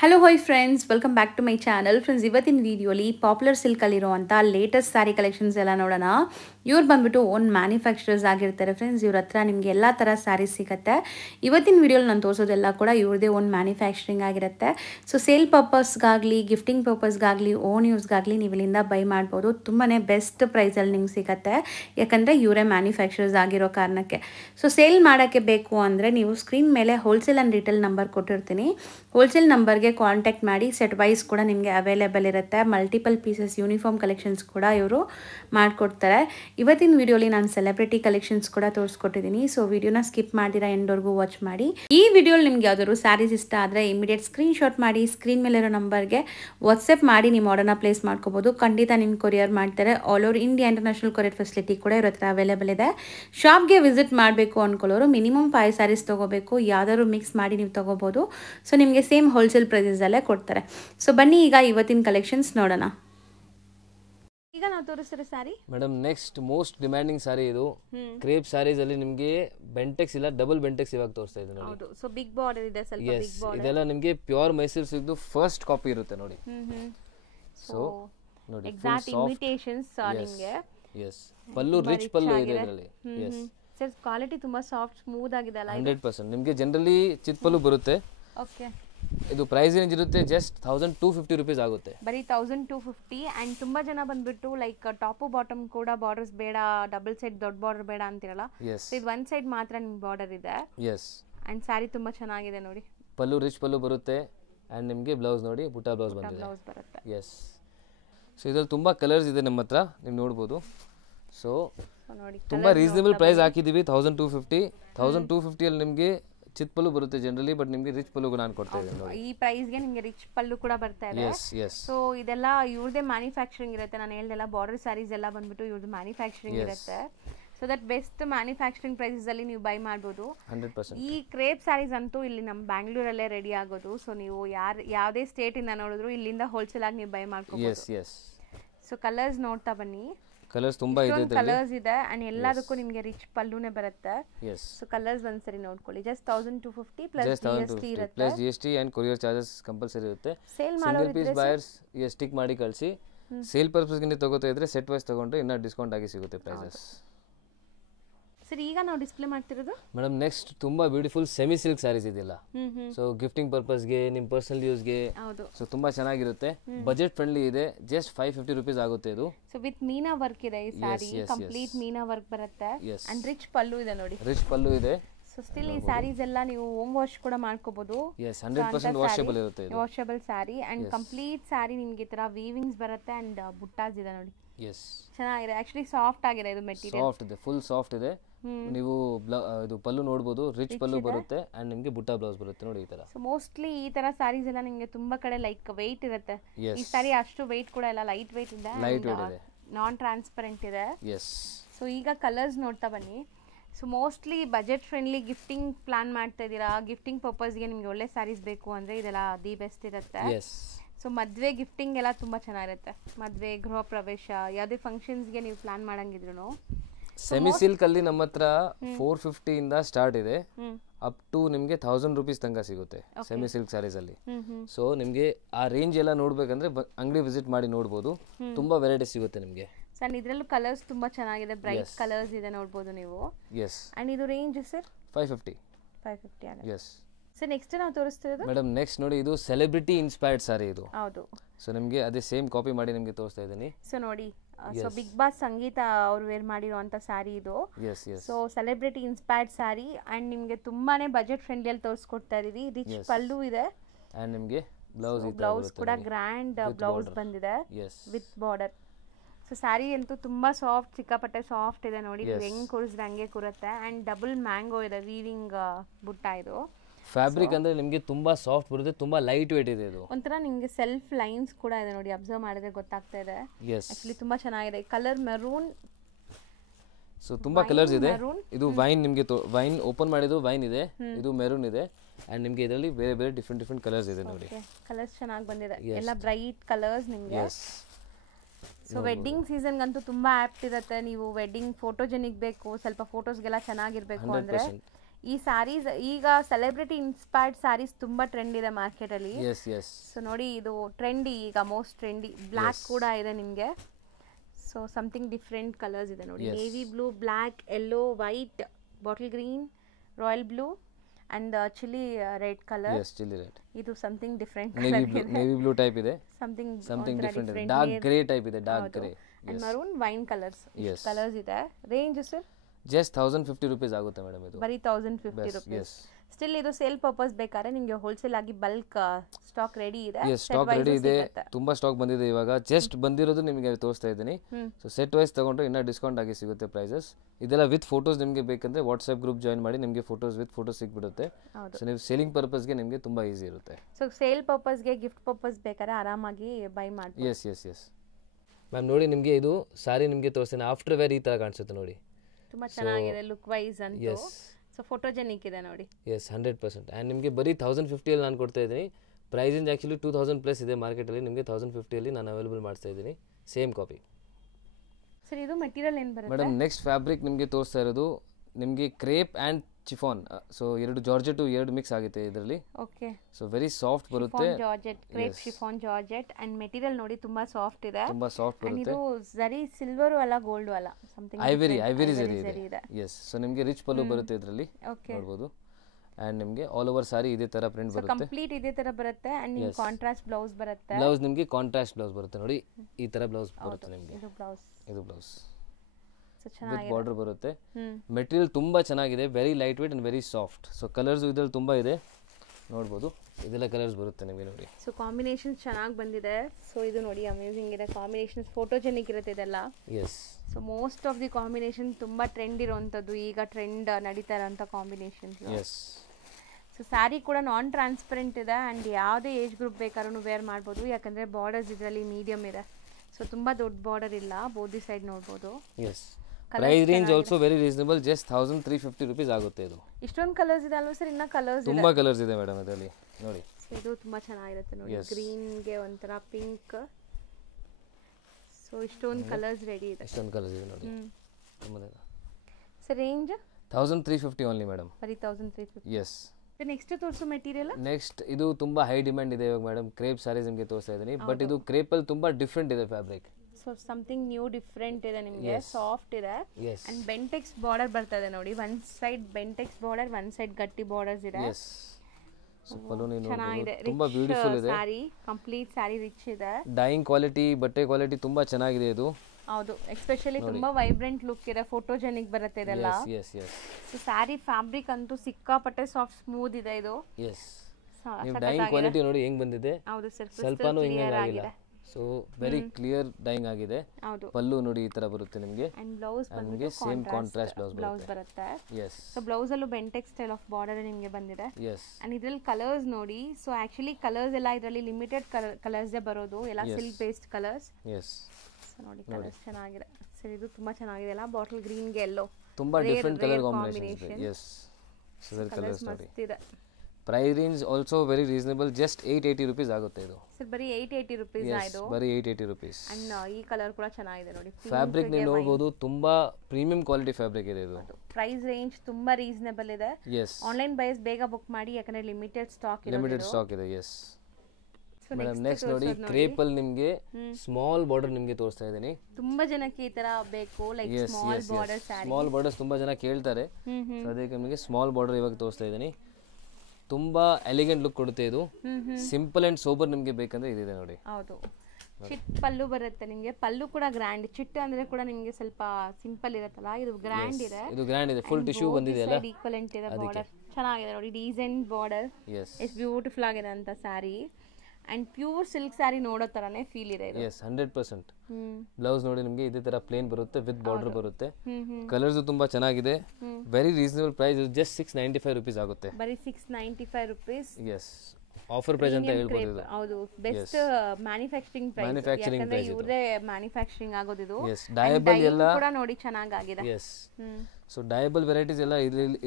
Hello hi friends, welcome back to my channel. Friends, ಇವತ್ತಿನ ವಿಡಿಯೋಲಿ popular ಸಿಲ್ಕಲ್ಲಿರುವಂಥ latest sari collections ಎಲ್ಲ ನೋಡೋಣ. ಇವ್ರು ಬಂದ್ಬಿಟ್ಟು ಓನ್ ಮ್ಯಾನುಫ್ಯಾಕ್ಚರರ್ಸ್ ಆಗಿರ್ತಾರೆ ಫ್ರೆಂಡ್ಸ್. ಇವ್ರ ಹತ್ರ ನಿಮಗೆ ಎಲ್ಲ ಥರ ಸ್ಯಾರೀಸ್ ಸಿಗುತ್ತೆ. ಇವತ್ತಿನ ವಿಡಿಯೋಲಿ ನಾನು ತೋರಿಸೋದೆಲ್ಲ ಕೂಡ ಇವ್ರದೇ ಓನ್ ಮ್ಯಾನುಫ್ಯಾಕ್ಚರಿಂಗ್ ಆಗಿರುತ್ತೆ. ಸೊ ಸೇಲ್ ಪರ್ಪಸ್ಗಾಗಲಿ, ಗಿಫ್ಟಿಂಗ್ ಪರ್ಪಸ್ಗಾಗಲಿ, ಓನ್ ಯೂಸ್ಗಾಗಲಿ ನೀವು ಇಲ್ಲಿಂದ ಬೈ ಮಾಡ್ಬೋದು. ತುಂಬಾ ಬೆಸ್ಟ್ ಪ್ರೈಸಲ್ಲಿ ನಿಮ್ಗೆ ಸಿಗುತ್ತೆ, ಯಾಕಂದರೆ ಇವರೇ ಮ್ಯಾನುಫ್ಯಾಕ್ಚರರ್ಸ್ ಆಗಿರೋ ಕಾರಣಕ್ಕೆ. ಸೊ ಸೇಲ್ ಮಾಡೋಕ್ಕೆ ಬೇಕು ಅಂದರೆ ನೀವು ಸ್ಕ್ರೀನ್ ಮೇಲೆ ಹೋಲ್ಸೇಲ್ ಆ್ಯಂಡ್ ರಿಟೇಲ್ ನಂಬರ್ ಕೊಟ್ಟಿರ್ತೀನಿ. ಹೋಲ್ಸೇಲ್ ನಂಬರ್ಗೆ ಕಾಂಟ್ಯಾಕ್ಟ್ ಮಾಡಿ. ಸೆಟ್ ವೈಸ್ ಕೂಡ ನಿಮಗೆ ಅವೈಲೇಬಲ್ ಇರುತ್ತೆ. ಮಲ್ಟಿಪಲ್ ಪೀಸಸ್ ಯೂನಿಫಾರ್ಮ್ ಕಲೆಕ್ಷನ್ಸ್ ಕೂಡ ಇವರು ಮಾಡಿಕೊಡ್ತಾರೆ. ಇವತ್ತಿನ ವಿಡಿಯೋಲಿ ನಾನು ಸೆಲೆಬ್ರಿಟಿ ಕಲೆಕ್ಷನ್ಸ್ ಕೂಡ ತೋರಿಸ್ಕೊಟ್ಟಿದ್ದೀನಿ. ಸೊ ವಿಡಿಯೋನ ಸ್ಕಿಪ್ ಮಾಡಿರಾ ಎಂಡ್ವರೆಗೂ ವಾಚ್ ಮಾಡಿ. ಈ ವಿಡಿಯೋಲಿ ನಿಮ್ಗೆ ಯಾವ್ದಾದ್ರು ಸ್ಯಾರೀಸ್ ಇಷ್ಟ ಆದರೆ ಇಮಿಡಿಯೇಟ್ ಸ್ಕ್ರೀನ್ಶಾಟ್ ಮಾಡಿ ಸ್ಕ್ರೀನ್ ಮೇಲಿರೋ ನಂಬರ್ಗೆ ವಾಟ್ಸಪ್ ಮಾಡಿ ನಿಮ್ಮ ಆರ್ಡರ್ನ ಪ್ಲೇಸ್ ಮಾಡ್ಕೋಬೋದು. ಖಂಡಿತ ನಿಮ್ಗೆ ಕೊರಿಯರ್ ಮಾಡ್ತಾರೆ. All over India international courier facility ಕೂಡ ಇವ್ರ ಹತ್ರ ಅವೈಲೇಬಲ್ ಇದೆ. ಶಾಪ್ಗೆ ವಿಸಿಟ್ ಮಾಡಬೇಕು ಅಂದ್ಕೊಳ್ಳೋರು ಮಿನಿಮಮ್ 5 ಸ್ಯಾರೀಸ್ ತೊಗೋಬೇಕು. ಯಾವ್ದಾದ್ರು ಮಿಕ್ಸ್ ಮಾಡಿ ನೀವು ತೊಗೋಬೋದು. ಸೊ ನಿಮಗೆ ಸೇಮ್ ಹೋಲ್ಸೇಲ್ ಪ್ರೈಸಲ್ಲೇ ಕೊಡ್ತಾರೆ. ಸೊ ಬನ್ನಿ ಈಗ ಇವತ್ತಿನ ಕಲೆಕ್ಷನ್ಸ್ ನೋಡೋಣ. ಈಗ ನಾವು ತೋರಿಸ್ತಿರೋ saree madam next most demanding saree ಇದು. ಕ್ರೇಪ್ ಸ್ಯಾರೀಸ್ ಅಲ್ಲಿ ನಿಮಗೆ ಬೆಂಟೆಕ್ಸ್ ಇಲ್ಲ, ಡಬಲ್ ಬೆಂಟೆಕ್ಸ್ ಇವಾಗ ತೋರಿಸ್ತಾ ಇದ್ದೀನಿ ನೋಡಿ. ಹೌದು, ಸೊ ಬಿಗ್ ಬಾರ್ಡರ್ ಇದೆ, ಸ್ವಲ್ಪ ಬಿಗ್ ಬಾರ್ಡರ್. ಇದೆಲ್ಲ ನಿಮಗೆ ಪ್ಯೂರ್ ಮೈಸೂರು ಸಿಲ್ಕ್ದು ಫಸ್ಟ್ ಕಾಪಿ ಇರುತ್ತೆ ನೋಡಿ. ಸೊ ನೋಡಿ ಎಕ್ಸಾಕ್ಟ್ ಇಮಿಟೇಷನ್ಸ್ ನಿಮಗೆ. ಎಸ್, ಪಲ್ಲು ರಿಚ್ ಪಲ್ಲು ಇದೆ ಇದರಲ್ಲಿ. ಎಸ್ ಸರ್, ಕ್ವಾಲಿಟಿ ತುಂಬಾ ಸಾಫ್ಟ್ ಸ್ಮೂತ್ ಆಗಿದೆ ಅಲ್ಲ. 100% ನಿಮಗೆ ಜನರಲಿ ಚಿತ್ ಪಲ್ಲು ಬರುತ್ತೆ. ಓಕೆ, ಇದು ಪ್ರೈಸ್ ರೇಂಜ್ ಇರುತ್ತೆ ಜಸ್ಟ್ 1250 ರೂಪೀಸ್ ಆಗುತ್ತೆ. ಬರೀ 1250. ಅಂಡ್ ತುಂಬಾ ಜನ ಬಂದ್ಬಿಟ್ಟು ಲೈಕ್ ಟಾಪ್ ಬಾಟಮ್ ಕೂಡ ಬಾರ್ಡರ್ಸ್ ಬೇಡ, ಡಬಲ್ ಸೈಡ್ ದೊಡ್ಡ ಬಾರ್ಡರ್ ಬೇಡ ಅಂತಿರಲ್ಲ. ಇದು ಒನ್ ಸೈಡ್ ಮಾತ್ರ ನಿಮ್ಗೆ ಬಾರ್ಡರ್ ಇದೆ. ಎಸ್, ಅಂಡ್ ಸ್ಯಾರಿ ತುಂಬಾ ಚೆನ್ನಾಗಿದೆ ನೋಡಿ. ಪಲ್ಲು ರಿಚ್ ಪಲ್ಲು ಬರುತ್ತೆ. ಅಂಡ್ ನಿಮಗೆ ಬ್ಲೌಸ್ ನೋಡಿ, ಬುಟಾ ಬ್ಲೌಸ್ ಬಂದಿದೆ. ಬ್ಲೌಸ್ ಬರುತ್ತೆ. ಎಸ್, ಸೊ ಇದರಲ್ಲಿ ತುಂಬಾ ಕಲರ್ಸ್ ಇದೆ ನಮ್ಮ ಹತ್ರ, ನೀವು ನೋಡ್ಬೋದು. ಸೊ ನೋಡಿ, ತುಂಬಾ ರೀಸನೇಬಲ್ ಪ್ರೈಸ್ ಹಾಕಿದೀವಿ. 1250 ಅಲ್ಲಿ ನಿಮಗೆ ಚಿತ್ ಪಲ್ಲು ಬರುತ್ತೆ ಜನರಲಿ, ಬಟ್ ನಿಮಗೆ ರಿಚ್ ಪಲ್ಲು ನಾನು ಕೊಡ್ತಾ ಇದ್ದೀನಿ. ಈ ಪ್ರೈಸ್ಗೆ ನಿಮಗೆ ರಿಚ್ ಪಲ್ಲು ಕೂಡ ಬರ್ತಾ ಇದೆ. ಸೊ ಇದೆಲ್ಲ ಇವ್ರದೇ ಮ್ಯಾನುಫ್ಯಾಕ್ಚರಿಂಗ್ ಇರುತ್ತೆ. ನಾನು ಹೇಳ್ದೆಲ್ಲ ಬಾರ್ಡರ್ ಸ್ಯಾರೀಸ್ ಎಲ್ಲ ಬಂದ್ಬಿಟ್ಟು ಇವ್ರದ್ದು ಮ್ಯಾನುಫ್ಯಾಕ್ಚರಿಂಗ್ ಇರುತ್ತೆ. So that best manufacturing prices ಅಲ್ಲಿ ನೀವು ಬೈ ಮಾಡ್ಬೋದು. 100%. ಈ ಕ್ರೇಪ್ ಸ್ಯಾರೀಸ್ ಅಂತೂ ಇಲ್ಲಿ ನಮ್ಮ ಬ್ಯಾಂಗ್ಳೂರಲ್ಲೇ ರೆಡಿ ಆಗೋದು. ಸೊ ನೀವು ಯಾವುದೇ ಸ್ಟೇಟ್ ಇಂದ ನೋಡಿದ್ರು ಇಲ್ಲಿಂದ ಹೋಲ್ಸೇಲ್ ಆಗಿ ನೀವು ಬೈ ಮಾಡ್ಕೋಬಹುದು. ಸೊ ಕಲರ್ಸ್ ನೋಡ್ತಾ ಬನ್ನಿ. ಕಲರ್ಸ್ ತುಂಬಾ ಇದೆ, ಕಲರ್ಸ್ ಇದೆ ಅಂಡ್ ಎಲ್ಲದಕ್ಕೂ ನಿಮಗೆ ರಿಚ್ ಪಲ್ಲುನೇ ಬರುತ್ತೆ. ಸೊ ಕಲರ್ಸ್ ಒಂದ್ಸರಿ ನೋಡ್ಕೊಳ್ಳಿ. ಜಸ್ಟ್ 1250 ಪ್ಲಸ್ GST ಇರುತ್ತೆ. Plus GST and courier charges compulsory ಇರುತ್ತೆ. Sale single piece buyers stick ಮಾಡಿ ಕಳಿಸಿ. ಸೇಲ್ ಪರ್ಪಸ್ ಗೆ ನೀವು ತಗೋತಾ ಇದ್ರೆ ಸೆಟ್ ವೈಸ್ ತಗೊಂಡ್ರೆ ಇನ್ನ ಡಿಸ್ಕೌಂಟ್ ಆಗಿ ಸಿಗುತ್ತೆ ಪ್ರೈಸಸ್. ಸರ್, ಈಗ ನಾವು ಡಿಸ್ಪ್ಲೇ ಮಾಡ್ತಿರೋದು ಮೇಡಮ್ ನೆಕ್ಸ್ಟ್ ತುಂಬಾ ಬ್ಯೂಟಿಫುಲ್ ಸೆಮಿ ಸಿಲ್ಕ್ ಸ್ಯಾರೀಸ್ ಇದೆಲ್ಲ. ಸೊ ಗಿಫ್ಟಿಂಗ್ ಪರ್ಪಸ್ಗೆ, ನಿಮ್ಮ ಪರ್ಸನಲ್ ಯೂಸ್ಗೆ, ಸೊ ತುಂಬಾ ಚೆನ್ನಾಗಿರುತ್ತೆ. ಬಜೆಟ್ ಫ್ರೆಂಡ್ಲಿ ಇದೆ. ಜಸ್ಟ್ 550 ರೂಪೀಸ್ ಆಗುತ್ತೆ ಇದು. ಸೊ ವಿತ್ ಮೀನಾ ವರ್ಕ್ ಇದೆ ಈ ಸ್ಯಾರಿ. ಕಂಪ್ಲೀಟ್ ಮೀನಾ ವರ್ಕ್ ಬರುತ್ತೆ ಅಂಡ್ ರಿಚ್ ಪಲ್ಲು ಇದೆ ನೋಡಿ. ರಿಚ್ ಪಲ್ಲು ಇದೆ. ಸೊ ಸ್ಟಿಲ್ ಈ ಸ್ಯಾರೀಸ್ ಎಲ್ಲ ನೀವು ಹೋಮ್ ವಾಶ್ ಕೂಡ ಮಾಡ್ಕೋಬಹುದು. ಎಸ್, 100% ವಾಷಬಲ್ ಇರುತ್ತೆ ಇದು. Washable sari and complete sari ನಿಮಗೆ ಈ ತರ ವೀವಿಂಗ್ಸ್ ಬರುತ್ತೆ ಅಂಡ್ ಬುಟ್ಟಾಸ್ ಇದೆ ನೋಡಿ. ಎಸ್, ಚೆನ್ನಾಗಿದೆ. ಆಕ್ಚುಲಿ ಸಾಫ್ಟ್ ಆಗಿದೆ ಇದು ಮೆಟೀರಿಯಲ್. ಸಾಫ್ಟ್ ಇದೆ, ಫುಲ್ ಸಾಫ್ಟ್ ಇದೆ. ನೀವು ಇದು ಪಲ್ಲು ನೋಡಬಹುದು, ರಿಚ್ ಪಲ್ಲು ಬರುತ್ತೆ ಅಂಡ್ ನಿಮಗೆ ಬುಟ್ಟ ಬ್ಲೌಸ್ ಬರುತ್ತೆ ನೋಡಿ ಈ ತರ. ಸೊ ಮೋಸ್ಟ್ಲಿ ಈ ತರ ಸ್ಯಾರೀಸ್ ಎಲ್ಲ ನಿಮಗೆ ತುಂಬಾ ಕಡೆ ಲೈಕ್ ವೆಯ್ಟ್ ಇರುತ್ತೆ. ಈ ಸ್ಯಾರಿ ಅಷ್ಟು ವೆಯ್ಟ್ ಕೂಡ ಇಲ್ಲ, ಲೈಟ್ ವೆಯ್ಟ್ ಇದೆ, ನಾನ್ ಟ್ರಾನ್ಸ್ಪರೆಂಟ್ ಇದೆ. ಎಸ್, ಸೊ ಈಗ ಕಲರ್ಸ್ ನೋಡ್ತಾ ಬನ್ನಿ. So mostly budget friendly gifting plan ಮಾಡ್ತಾ ಇದ್ದೀರಾ, ಗಿಫ್ಟಿಂಗ್ ಪರ್ಪಸ್ಗೆ ನಿಮ್ಗೆ ಒಳ್ಳೆ ಸ್ಯಾರೀಸ್ ಬೇಕು ಅಂದ್ರೆ ಇದೆಲ್ಲ ದಿ ಬೆಸ್ಟ್ ಇರುತ್ತೆ. ಸೊ ಮದುವೆ ಗಿಫ್ಟಿಂಗ್ ಎಲ್ಲ ತುಂಬಾ ಚೆನ್ನಾಗಿರುತ್ತೆ. ಮದುವೆ, ಗೃಹ ಪ್ರವೇಶ, ಯಾವುದೇ ಫಂಕ್ಷನ್ಸ್ಗೆ ನೀವು ಪ್ಲಾನ್ ಮಾಡಂಗಿದ್ರು. ಸೆಮಿ ಸಿಲ್ಕ್ ಅಲ್ಲಿ ನಮ್ಮ ಹತ್ರ 450 ಇಂದ ಸ್ಟಾರ್ಟ್ ಇದೆ, ಅಪ್ ಟು ನಿಮಗೆ 1000 ರೂಪೀಸ್ ತನಕ ಸಿಗುತ್ತೆ ಸೆಮಿ ಸಿಲ್ಕ್ ಸ್ಯಾರೀಸ್ ಅಲ್ಲಿ. ಸೊ ನಿಮಗೆ ಆ ರೇಂಜ್ ಎಲ್ಲ ನೋಡ್ಬೇಕಂದ್ರೆ ಅಂಗಡಿ ವಿಸಿಟ್ ಮಾಡಿ ನೋಡ್ಬೋದು. ತುಂಬಾ ವೆರೈಟಿ ಸಿಗುತ್ತೆ ನಿಮಗೆ. ಸರ್, ಇದ್ರಲ್ಲೂ ಕಲರ್ಸ್ ತುಂಬಾ ಚೆನ್ನಾಗಿದೆ, ಬ್ರೈಟ್ ಕಲರ್ಸ್ ಇದೆ ನೋಡ್ಬೋದು ನೀವು. ಎಸ್, ಅಂಡ್ ಇದು ರೇಂಜ್ ಸರ್ 550. ಆಗಿದೆ. ಎಸ್ ಸರ್, ನೆಕ್ಸ್ಟ್ ನಾವು ತೋರಿಸ್ತಿರೋದು ಮೇಡಮ್ ನೆಕ್ಸ್ಟ್ ನೋಡಿ, ಇದು ಸೆಲೆಬ್ರಿಟಿ ಇನ್ಸ್ಪೈರ್ಡ್ ಸಾರಿ ಇದು. ಹೌದು. ಸೊ ನಿಮಗೆ ಅದೇ ಸೇಮ್ ಕಾಪಿ ಮಾಡಿ ನಿಮಗೆ ತೋರಿಸ್ತಾ ಇದ್ದೀನಿ. ಸೊ ನೋಡಿ, ಸೊ ಬಿಗ್ ಬಾಸ್ ಸಂಗೀತ ಅವರು ವೇರ್ ಮಾಡಿರುವಂತ ಸ್ಯಾರಿ ಇದು. So celebrity inspired sari and ನಿಮಗೆ ತುಂಬಾನೇ ಬಜೆಟ್ ಫ್ರೆಂಡ್ಲಿ ಅಲ್ಲಿ ತೋರಿಸ್ಕೊಡ್ತಾ ಇದೀವಿ. ರಿಚ್ ಪಲ್ಲು ಇದೆ ಅಂಡ್ ನಿಮಗೆ ಬ್ಲೌಸ್ ಕೂಡ ಗ್ರ್ಯಾಂಡ್ ಬ್ಲೌಸ್ ಬಂದಿದೆ ವಿತ್ ಬಾರ್ಡರ್. ಸೊ ಸ್ಯಾರಿ ಅಂತೂ ತುಂಬಾ ಸಾಫ್ಟ್, ಸಿಕ್ಕಾಪಟ್ಟೆ ಸಾಫ್ಟ್ ಇದೆ ನೋಡಿ. ನೀವು ಹೆಂಗ್ ಕೂರಿಸಿದ್ರೆ ಹಂಗೆ ಕೂರುತ್ತೆ. ಅಂಡ್ ಡಬಲ್ ಮ್ಯಾಂಗೋ ಇದೆ, ವೀವಿಂಗ್ ಬುಟ್ಟ ಇದು. ಫ್ಯಾಬ್ರಿಕ್ ಅಂದ್ರೆ ನಿಮಗೆ ತುಂಬಾ ಸಾಫ್ಟ್ ಬರುತ್ತೆ, ತುಂಬಾ ಲೈಟ್ ವೇಟ್ ಇದೆ ಇದು. ಒಂಥರ ನಿಮಗೆ ಸೆಲ್ಫ್ ಲೈನ್ಸ್ ಕೂಡ ಇದೆ ನೋಡಿ, ಅಬ್ಸರ್ವ್ ಮಾಡಿದ್ರೆ ಗೊತ್ತಾಗ್ತಾ ಇದೆ. ಆಕ್ಚುಲಿ ತುಂಬಾ ಚೆನ್ನಾಗಿದೆ. Colour maroon. ಸೊ ತುಂಬಾ ಕಲರ್ಸ್ ಇದೆ. ಇದು ವೈನ್, ನಿಮಗೆ ವೈನ್ ಓಪನ್ ಮಾಡಿದ್ದು ವೈನ್ ಇದೆ, ಇದು ಮೆರೂನ್ ಇದೆ ಅಂಡ್ ನಿಮಗೆ ಇದರಲ್ಲಿ ಬೇರೆ ಬೇರೆ ಡಿಫರೆಂಟ್ ಕಲರ್ಸ್ ಇದೆ ನೋಡಿ. ಕಲರ್ಸ್ ಚೆನ್ನಾಗಿ ಬಂದಿದೆ, ಎಲ್ಲ ಬ್ರೈಟ್ ಕಲರ್ಸ್ ನಿಮಗೆ. ಸೊ ವೆಡ್ಡಿಂಗ್ ಸೀಸನ್ಗಂತೂ ತುಂಬಾ ಆಪ್ಟ್ ಇರುತ್ತೆ. ನೀವು ವೆಡ್ಡಿಂಗ್ ಫೋಟೋಜೆನಿಕ್ ಬೇಕು, ಸ್ವಲ್ಪ ಫೋಟೋಸ್ಗೆಲ್ಲ ಚೆನ್ನಾಗಿರ್ಬೇಕು ಅಂದ್ರೆ ಈ ಸ್ಯಾರೀಸ್ ಈಗ ಸೆಲೆಬ್ರಿಟಿ ಇನ್ಸ್ಪೈರ್ಡ್ ಸ್ಯಾರೀಸ್ ತುಂಬಾ ಟ್ರೆಂಡ್ ಇದೆ ಮಾರ್ಕೆಟ್ ಅಲ್ಲಿ. ಎಸ್ ಎಸ್ ಸೊ ನೋಡಿ ಇದು ಟ್ರೆಂಡಿ, ಈಗ ಮೋಸ್ಟ್ ಟ್ರೆಂಡಿ. ಬ್ಲ್ಯಾಕ್ ಕೂಡ ಇದೆ ನಿಮಗೆ. ಸೊ ಸಮಥಿಂಗ್ ಡಿಫ್ರೆಂಟ್ ಕಲರ್ಸ್ ಇದೆ ನೋಡಿ. Navy blue, black, yellow, white, bottle green, royal blue and chilli red colour. Yes chilli red. ಇದು something different navy blue type ಇದೆ. ಸಮಥಿಂಗ್ ಡಿಫ್ರೆಂಟ್ ಇದೆ. Dark grey type ಇದೆ. Dark grey and maroon wine colours ಇದೆ. Range sir just 1050 rupees ಆಗುತ್ತೆ madam. ಇದು ಬರೀ 1050 rupees. Still ಇದು sale purpose ಬೇಕಾದ್ರೆ ನಿಮಗೆ ಹೋಲ್ಸೇಲ್ ಆಗಿ ಬಲ್ಕ್ ಸ್ಟಾಕ್ ರೆಡಿ ಇದೆ. ಸ್ಟಾಕ್ ರೆಡಿ ಇದೆ. ತುಂಬಾ ಸ್ಟಾಕ್ ಬಂದಿದೆ ಇವಾಗ. ಜಸ್ಟ್ ಬಂದಿರೋದು ನಿಮಗೆ ತೋರಿಸ್ತಾ ಇದ್ದೀನಿ. ಸೊ ಸೆಟ್ ವೈಸ್ ತಗೊಂಡ್ರೆ ಇನ್ನೂ ಡಿಸ್ಕೌಂಟ್ ಆಗಿ ಸಿಗುತ್ತೆ ಪ್ರೈಸಸ್. ಇದೆಲ್ಲ ವಿತ್ ಫೋಟೋಸ್ ನಿಮಗೆ ಬೇಕಂದ್ರೆ ವಾಟ್ಸ್ಆಪ್ ಗ್ರೂಪ್ ಜಾಯಿನ್ ಮಾಡಿ, ನಿಮಗೆ ವಿತ್ ಫೋಟೋಸ್ ಸಿಕ್ಬಿಡುತ್ತೆ. ಸೊ ನೀವು ಸೇಲಿಂಗ್ ಪರ್ಪಸ್ಗೆ ನಿಮಗೆ ತುಂಬಾ ಈಸಿ ಇರುತ್ತೆ. ಸೊ ಸೇಲ್ ಪರ್ಪಸ್ಗೆ, ಗಿಫ್ಟ್ ಪರ್ಪಸ್ ಬೇಕಾದ್ರೆ ಆರಾಮಾಗಿ ಬೈ ಮಾಡಿ. Yes yes yes ma'am. ನೋಡಿ ನಿಮಗೆ ಇದು ಸಾರಿ ನಿಮಗೆ ತೋರಿಸ್ತೀನಿ. ಆಫ್ಟರ್ ವೇರ್ ಈ ತರ ಕಾಣಿಸುತ್ತೆ ನೋಡಿ. ತುಂಬಾ ಚೆನ್ನಾಗಿದೆ ಲುಕ್ ವೈಸ್ ಅಂತೂ. ಸೊ ಫೋಟೋಜೆನಿಕ್ ಇದೆ ನೋಡಿ. ಎಸ್ 100%. ಆ್ಯಂಡ್ ನಿಮಗೆ ಬರೀ 1050 ಅಲ್ಲಿ ನಾನು ಕೊಡ್ತಾ ಇದ್ದೀನಿ. ಪ್ರೈಸಿಂಗ್ ಆ್ಯಕ್ಚುಲಿ 2000 ಪ್ಲಸ್ ಇದೆ ಮಾರ್ಕೆಟಲ್ಲಿ. ನಿಮಗೆ 1050 ಅಲ್ಲಿ ನಾನು ಅವೈಲೇಬಲ್ ಮಾಡ್ತಾ ಇದ್ದೀನಿ. Same copy. ಸರ್ ಇದು ಮೆಟೀರಿಯಲ್ ಏನು ಬರುತ್ತೆ ಮೇಡಮ್? ನೆಕ್ಸ್ಟ್ ಫ್ಯಾಬ್ರಿಕ್ ನಿಮಗೆ ತೋರಿಸ್ತಾ ಇರೋದು ನಿಮಗೆ ಕ್ರೇಪ್ ಆ್ಯಂಡ್ ಚಿಫಾನ್. ಸೊ ಎರಡು ಜಾರ್ಜೆಟ್ ಎರಡು ಮಿಕ್ಸ್ ಆಗುತ್ತೆ ಇದರಲ್ಲಿ. ಓಕೆ. ಸೊ ವೆರಿ ಸಾಫ್ಟ್ ಬರುತ್ತೆ. Georgette, crepe, chiffon georgette and material ನೋಡಿ ತುಂಬಾ ಸಾಫ್ಟ್ ಇದೆ. ತುಂಬಾ ಸಾಫ್ಟ್ ಬರುತ್ತೆ. ಇದು ಜರಿ ಸಿಲ್ವರ್ ಅಲ್ಲ, ಗೋಲ್ಡ್ ಅಲ್ಲ, ಸಮಥಿಂಗ್ ಐವರಿ ಜರಿ ಇದೆ. ಎಸ್. ಸೊ ನಿಮಗೆ ರಿಚ್ ಪಲ್ಲು ಬರುತ್ತೆ ಇದರಲ್ಲಿ, ನೋಡಬಹುದು. ಅಂಡ್ ನಿಮಗೆ ಆಲ್ ಓವರ್ ಸಾರಿ ಇದೇ ತರ ಪ್ರಿಂಟ್ ಬರುತ್ತೆ. ಕಂಪ್ಲೀಟ್ ಇದೇ ತರ ಬರುತ್ತೆ. ಅಂಡ್ ನಿಮಗೆ ಕಾಂಟ್ರಾಸ್ಟ್ ಬ್ಲೌಸ್ ಬರುತ್ತೆ. ಬ್ಲೌಸ್ ನಿಮಗೆ ಕಾಂಟ್ರಾಸ್ಟ್ ಬ್ಲೌಸ್ ಬರುತ್ತೆ ನೋಡಿ. ಈ ತರ ಬ್ಲೌಸ್ ಬರುತ್ತೆ ನಿಮಗೆ. ಇದು ಬ್ಲೌಸ್ ವಿತ್ ಬಾರ್ಡರ್ ಬರುತ್ತೆ. ಮೆಟೀರಿಯಲ್ ತುಂಬಾ ಚೆನ್ನಾಗಿದೆ. Very light weight and very soft. So colours ಇದ್ರಲ್ಲಿ ತುಂಬಾ ಇದೆ, ನೋಡಬಹುದು. ಇದೆಲ್ಲ ಕಲರ್ಸ್ ಬರುತ್ತೆ ನಿಮಗೆ ನೋಡಿ. ಸೊ ಕಾಂಬಿನೇಷನ್ಸ್ ಚೆನ್ನಾಗಿ ಬಂದಿದೆ. ಸೊ ಇದು ನೋಡಿ ಅಮೇಜಿಂಗ್ ಇದೆ ಕಾಂಬಿನೇಷನ್ಸ್. ಫೋಟೋಜೆನಿಕ್ ಇರುತ್ತೆ ಇದೆಲ್ಲ. Yes. So most of the combination ತುಂಬಾ ಟ್ರೆಂಡ್ ಇರುವಂತದ್ದು, ಈಗ ಟ್ರೆಂಡ್ ನಡೀತಾ ಇರೋಂಥ ಕಾಂಬಿನೇಷನ್ಸ್. ಎಸ್. ಸೊ ಸ್ಯಾರಿ ಕೂಡ ನಾನ್ ಟ್ರಾನ್ಸ್ಪರೆಂಟ್ ಇದೆ ಅಂಡ್ ಯಾವುದೇ ಏಜ್ ಗ್ರೂಪ್ ಬೇಕಾದ್ರೂ ವೇರ್ ಮಾಡ್ಬೋದು. ಯಾಕಂದ್ರೆ ಬಾರ್ಡರ್ಸ್ ಇದರಲ್ಲಿ ಮೀಡಿಯಂ ಇದೆ. ಸೊ ತುಂಬಾ ದೊಡ್ಡ ಬಾರ್ಡರ್ ಇಲ್ಲ, ಬೋದಿ ಸೈಡ್ ನೋಡ್ಬೋದು. Yes. Price range also very reasonable. Just 1350 rupees ಆಗುತ್ತೆ ಇದು. ಇಷ್ಟೊಂದು ಕಲರ್ಸ್ ಇದೆ ಅಲ್ವಾ ಸರ್? ಇನ್ನ ಕಲರ್ಸ್ ತುಂಬಾ ಕಲರ್ಸ್ ಇದೆ ಮೇಡಮ್ ಇದರಲ್ಲಿ ನೋಡಿ. ಇದು ತುಂಬಾ ಚೆನ್ನಾಗಿರುತ್ತೆ ನೋಡಿ. ಗ್ರೀನ್ ಗೆ ಒಂಥರ ಪಿಂಕ್. ಸೊ ಇಷ್ಟೊಂದು ಕಲರ್ಸ್ ರೆಡಿ ಇದೆ. ಇಷ್ಟೊಂದು ಕಲರ್ಸ್ ಇದೆ ನೋಡಿ. Sir range 1350 only madam. ಬರೀ 1350. ಎಸ್. ನೆಕ್ಸ್ಟ್ ತೋರಿಸೋ ಮೆಟೀರಿಯಲ್. ನೆಕ್ಸ್ಟ್ ಇದು ತುಂಬಾ ಹೈ ಡಿಮ್ಯಾಂಡ್ ಇದೆ ಇವಾಗ ಮೇಡಮ್. ಕ್ರೇಪ್ ಸಾರೀಸ್ ನಿಮಗೆ ತೋರಿಸ್ತಾ ಇದ್ದೀನಿ. ಬಟ್ ಇದು ಕ್ರೇಪ್ ಅಲ್ಲಿ ತುಂಬಾ ಡಿಫ್ರೆಂಟ್ ಇದೆ fabric. So something new different ಇದೆ ನಿಮಗೆ. ಸಾಫ್ಟ್ ಇದೆ ಅಂಡ್ ಬೆಂಟೆಕ್ಸ್ ಬಾರ್ಡರ್ ಬರ್ತಾ ಇದೆ ನೋಡಿ. One side Bentex border, one side ಗಟ್ಟಿ ಬಾರ್ಡರ್ಸ್ ಇದೆ. ಚೆನ್ನಾಗಿದೆ. ತುಂಬಾ ಬ್ಯೂಟಿಫುಲ್ ಇದೆ ಸಾರಿ. ಕಂಪ್ಲೀಟ್ ಸಾರಿ ರಿಚ್ ಇದೆ. ಡೈಯಿಂಗ್ ಕ್ವಾಲಿಟಿ, ಬಟ್ಟೆ ಕ್ವಾಲಿಟಿ ತುಂಬಾ ಚೆನ್ನಾಗಿದೆ ಇದು. ಹೌದು. ಎಸ್ಪೆಷಲಿ ತುಂಬಾ ವೈಬ್ರೆಂಟ್ ಲುಕ್ ಇದೆ. ಫೋಟೋಜೆನಿಕ್ ಬರುತ್ತೆ ಇದೆಲ್ಲ. ಸೊ ಸ್ಯಾರಿ ಫ್ಯಾಬ್ರಿಕ್ ಅಂತೂ ಸಿಕ್ಕಾಪಟ್ಟೆ ಸಾಫ್ಟ್ ಸ್ಮೂತ್ ಇದೆ ಇದು. ಎಸ್. ನೀವು ಡೈಯಿಂಗ್ ಕ್ವಾಲಿಟಿ ನೋಡಿ ಹೆಂಗ್ ಬಂದಿದೆ. ಹೌದು ಸರ್. ಸ್ವಲ್ಪನೂ ಹಿಂಗೆ ಆಗಿಲ್ಲ. ಸೊ ವೆರಿ ಕ್ಲಿಯರ್ ಡೈಯಿಂಗ್ ಆಗಿದೆ. ಪಲ್ಲು ನೋಡಿ ಈ ತರ ಬರುತ್ತೆ ನಿಮಗೆ. ಅಂಡ್ ಬ್ಲೌಸ್ ನಿಮಗೆ ಸೇಮ್ ಕಾಂಟ್ರಾಸ್ಟ್ ಬ್ಲೌಸ್ ಬರುತ್ತೆ. ಎಸ್. ಸೊ ಬ್ಲೌಸ್ ಅಲ್ಲೂ ಬೆಂಟೆಕ್ಸ್ ಸ್ಟೈಲ್ ಆಫ್ ಬಾರ್ಡರ್ ನಿಮಗೆ ಬಂದಿದೆ. ಎಸ್. ಅಂಡ್ ಇದ್ರಲ್ಲಿ ಕಲರ್ಸ್ ನೋಡಿ. ಸೊ ಆಕ್ಚುಲಿ ಕಲರ್ಸ್ ಎಲ್ಲ ಇದರಲ್ಲಿ ಲಿಮಿಟೆಡ್ ಕಲರ್ಸ್ ಬರೋದು, ಎಲ್ಲ silk based colours. Yes. So ನೋಡಿ ಕಲರ್ಸ್ ಚೆನ್ನಾಗಿದೆ. ಸರ್ ಇದು ತುಂಬಾ ಚೆನ್ನಾಗಿದೆ ಅಲ್ಲ. ಬಾಟಲ್ ಗ್ರೀನ್ ಗೆ ಎಲ್ಲೋ ತುಂಬಾ ಡಿಫರೆಂಟ್ ಕಲರ್ ಕಾಂಬಿನೇಷನ್ ಇದೆ. ಎಸ್. ಸರ್ ಕಲರ್ಸ್ ನೋಡಿ. ಇದೆ. Price range also very reasonable. Just 880 rupees ಆಗುತ್ತೆ ಇದು. ಸರ್ ಬರೀ 880 ರೂಪೀಸ್ ಆಯ್ತು. ಬರೀ 880 ರೂಪೀಸ್. ಅಂಡ್ ಈ ಕಲರ್ ಕೂಡ ಚೆನ್ನಾಗಿದೆ ನೋಡಿ. ಫ್ಯಾಬ್ರಿಕ್ ನೀವು ನೋಡಬಹುದು. ತುಂಬಾ ಪ್ರೀಮಿಯಂ ಕ್ವಾಲಿಟಿ ಫ್ಯಾಬ್ರಿಕ್ ಇದೆ ಇದು. ಪ್ರೈಸ್ ರೇಂಜ್ ತುಂಬಾ ರೀಸನಬಲ್ ಇದೆ. ಎಸ್. ಆನ್ಲೈನ್ ಬೈಸ್ ಬೇಗ ಬುಕ್ ಮಾಡಿ, ಯಾಕಂದ್ರೆ ಲಿಮಿಟೆಡ್ ಸ್ಟಾಕ್ ಇದೆ. ಎಸ್. ಮೇಡಮ್ ನೆಕ್ಸ್ಟ್ ನೋಡಿ ಕ್ರೇಪ್ ಅಲ್ಲಿ ನಿಮಗೆ ಸ್ಮಾಲ್ ಬಾರ್ಡರ್ ನಿಮಗೆ ತೋರಿಸ್ತಾ ಇದ್ದೀನಿ. ತುಂಬಾ ಜನಕ್ಕೆ ಈ ತರ ಬೇಕು, like small border sari. Small borders ತುಂಬಾ ಜನ ಕೇಳ್ತಾರೆ. ಸೊ ಅದಕ್ಕೆ ನಿಮಗೆ ಸ್ಮಾಲ್ ಬಾರ್ಡರ್ ಇವಾಗ ತೋರಿಸ್ತಾ ಇದ್ದೀನಿ. ತುಂಬಾ ಎಲಿಗೆಂಟ್ ಲುಕ್ ಕೊಡುತ್ತೆ ಇದು. ಸಿಂಪಲ್ ಅಂಡ್ ಸೋಬರ್ ನಿಮಗೆ ಬೇಕಂದ್ರೆ ಇದಿದೆ ನೋಡಿ. ಹೌದು. ಚಿಟ್ ಪಲ್ಲು ಬರುತ್ತೆ ನಿಮಗೆ. ಪಲ್ಲು ಕೂಡ ಗ್ರ್ಯಾಂಡ್. ಚಿಟ್ ಅಂದ್ರೆ ಕೂಡ ನಿಮಗೆ ಸ್ವಲ್ಪ ಸಿಂಪಲ್ ಇರುತ್ತಲ್ಲ, ಇದು ಗ್ರ್ಯಾಂಡ್ ಇದೆ. ಇದು ಗ್ರ್ಯಾಂಡ್ ಇದೆ. ಫುಲ್ ಟಿಶ್ಯೂ ಬಂದಿದೆ ಅಲ್ಲ. ಈಕ್ವಲೆಂಟ್ ಇದೆ ಬಾರ್ಡರ್. ಚೆನ್ನಾಗಿದೆ ನೋಡಿ. Decent border. ಎಷ್ಟು ಬ್ಯೂಟಿಫುಲ್ ಆಗಿದೆ ಅಂತ sari. And pure silk sari ನೋಡೋ ತರಾನೇ ಫೀಲ್ ಇದೆ ಇದು. ಎಸ್ 100%. ಬ್ಲೌಸ್ ನೋಡಿ ನಿಮಗೆ ಇದೇ ತರ ಪ್ಲೇನ್ ಬರುತ್ತೆ ವಿತ್ ಬಾರ್ಡರ್ ಬರುತ್ತೆ. ಕಲರ್ಸ್ ತುಂಬಾ ಚೆನ್ನಾಗಿದೆ. Very reasonable price. Just 695 rupees ಆಗುತ್ತೆ. ಬರೀ 695 ರೂಪೀಸ್. ಎಸ್. ಆಫರ್ ಪ್ರೈಸ್ ಅಂತ ಹೇಳ್ಬೋದು ಇದು. ಹೌದು. Best manufacturing price. ಯಾಕಂದ್ರೆ ಇವರೇ ಮ್ಯಾನುಫ್ಯಾಕ್ಚರಿಂಗ್ ಆಗೋದು ಇದು. ಎಸ್. ಡಯಬಲ್ ಎಲ್ಲ ಕೂಡ ನೋಡಿ ಚೆನ್ನಾಗಿದೆ. ಎಸ್. ಸೊ ಡಯಬಲ್ ವೆರೈಟೀಸ್ ಎಲ್ಲ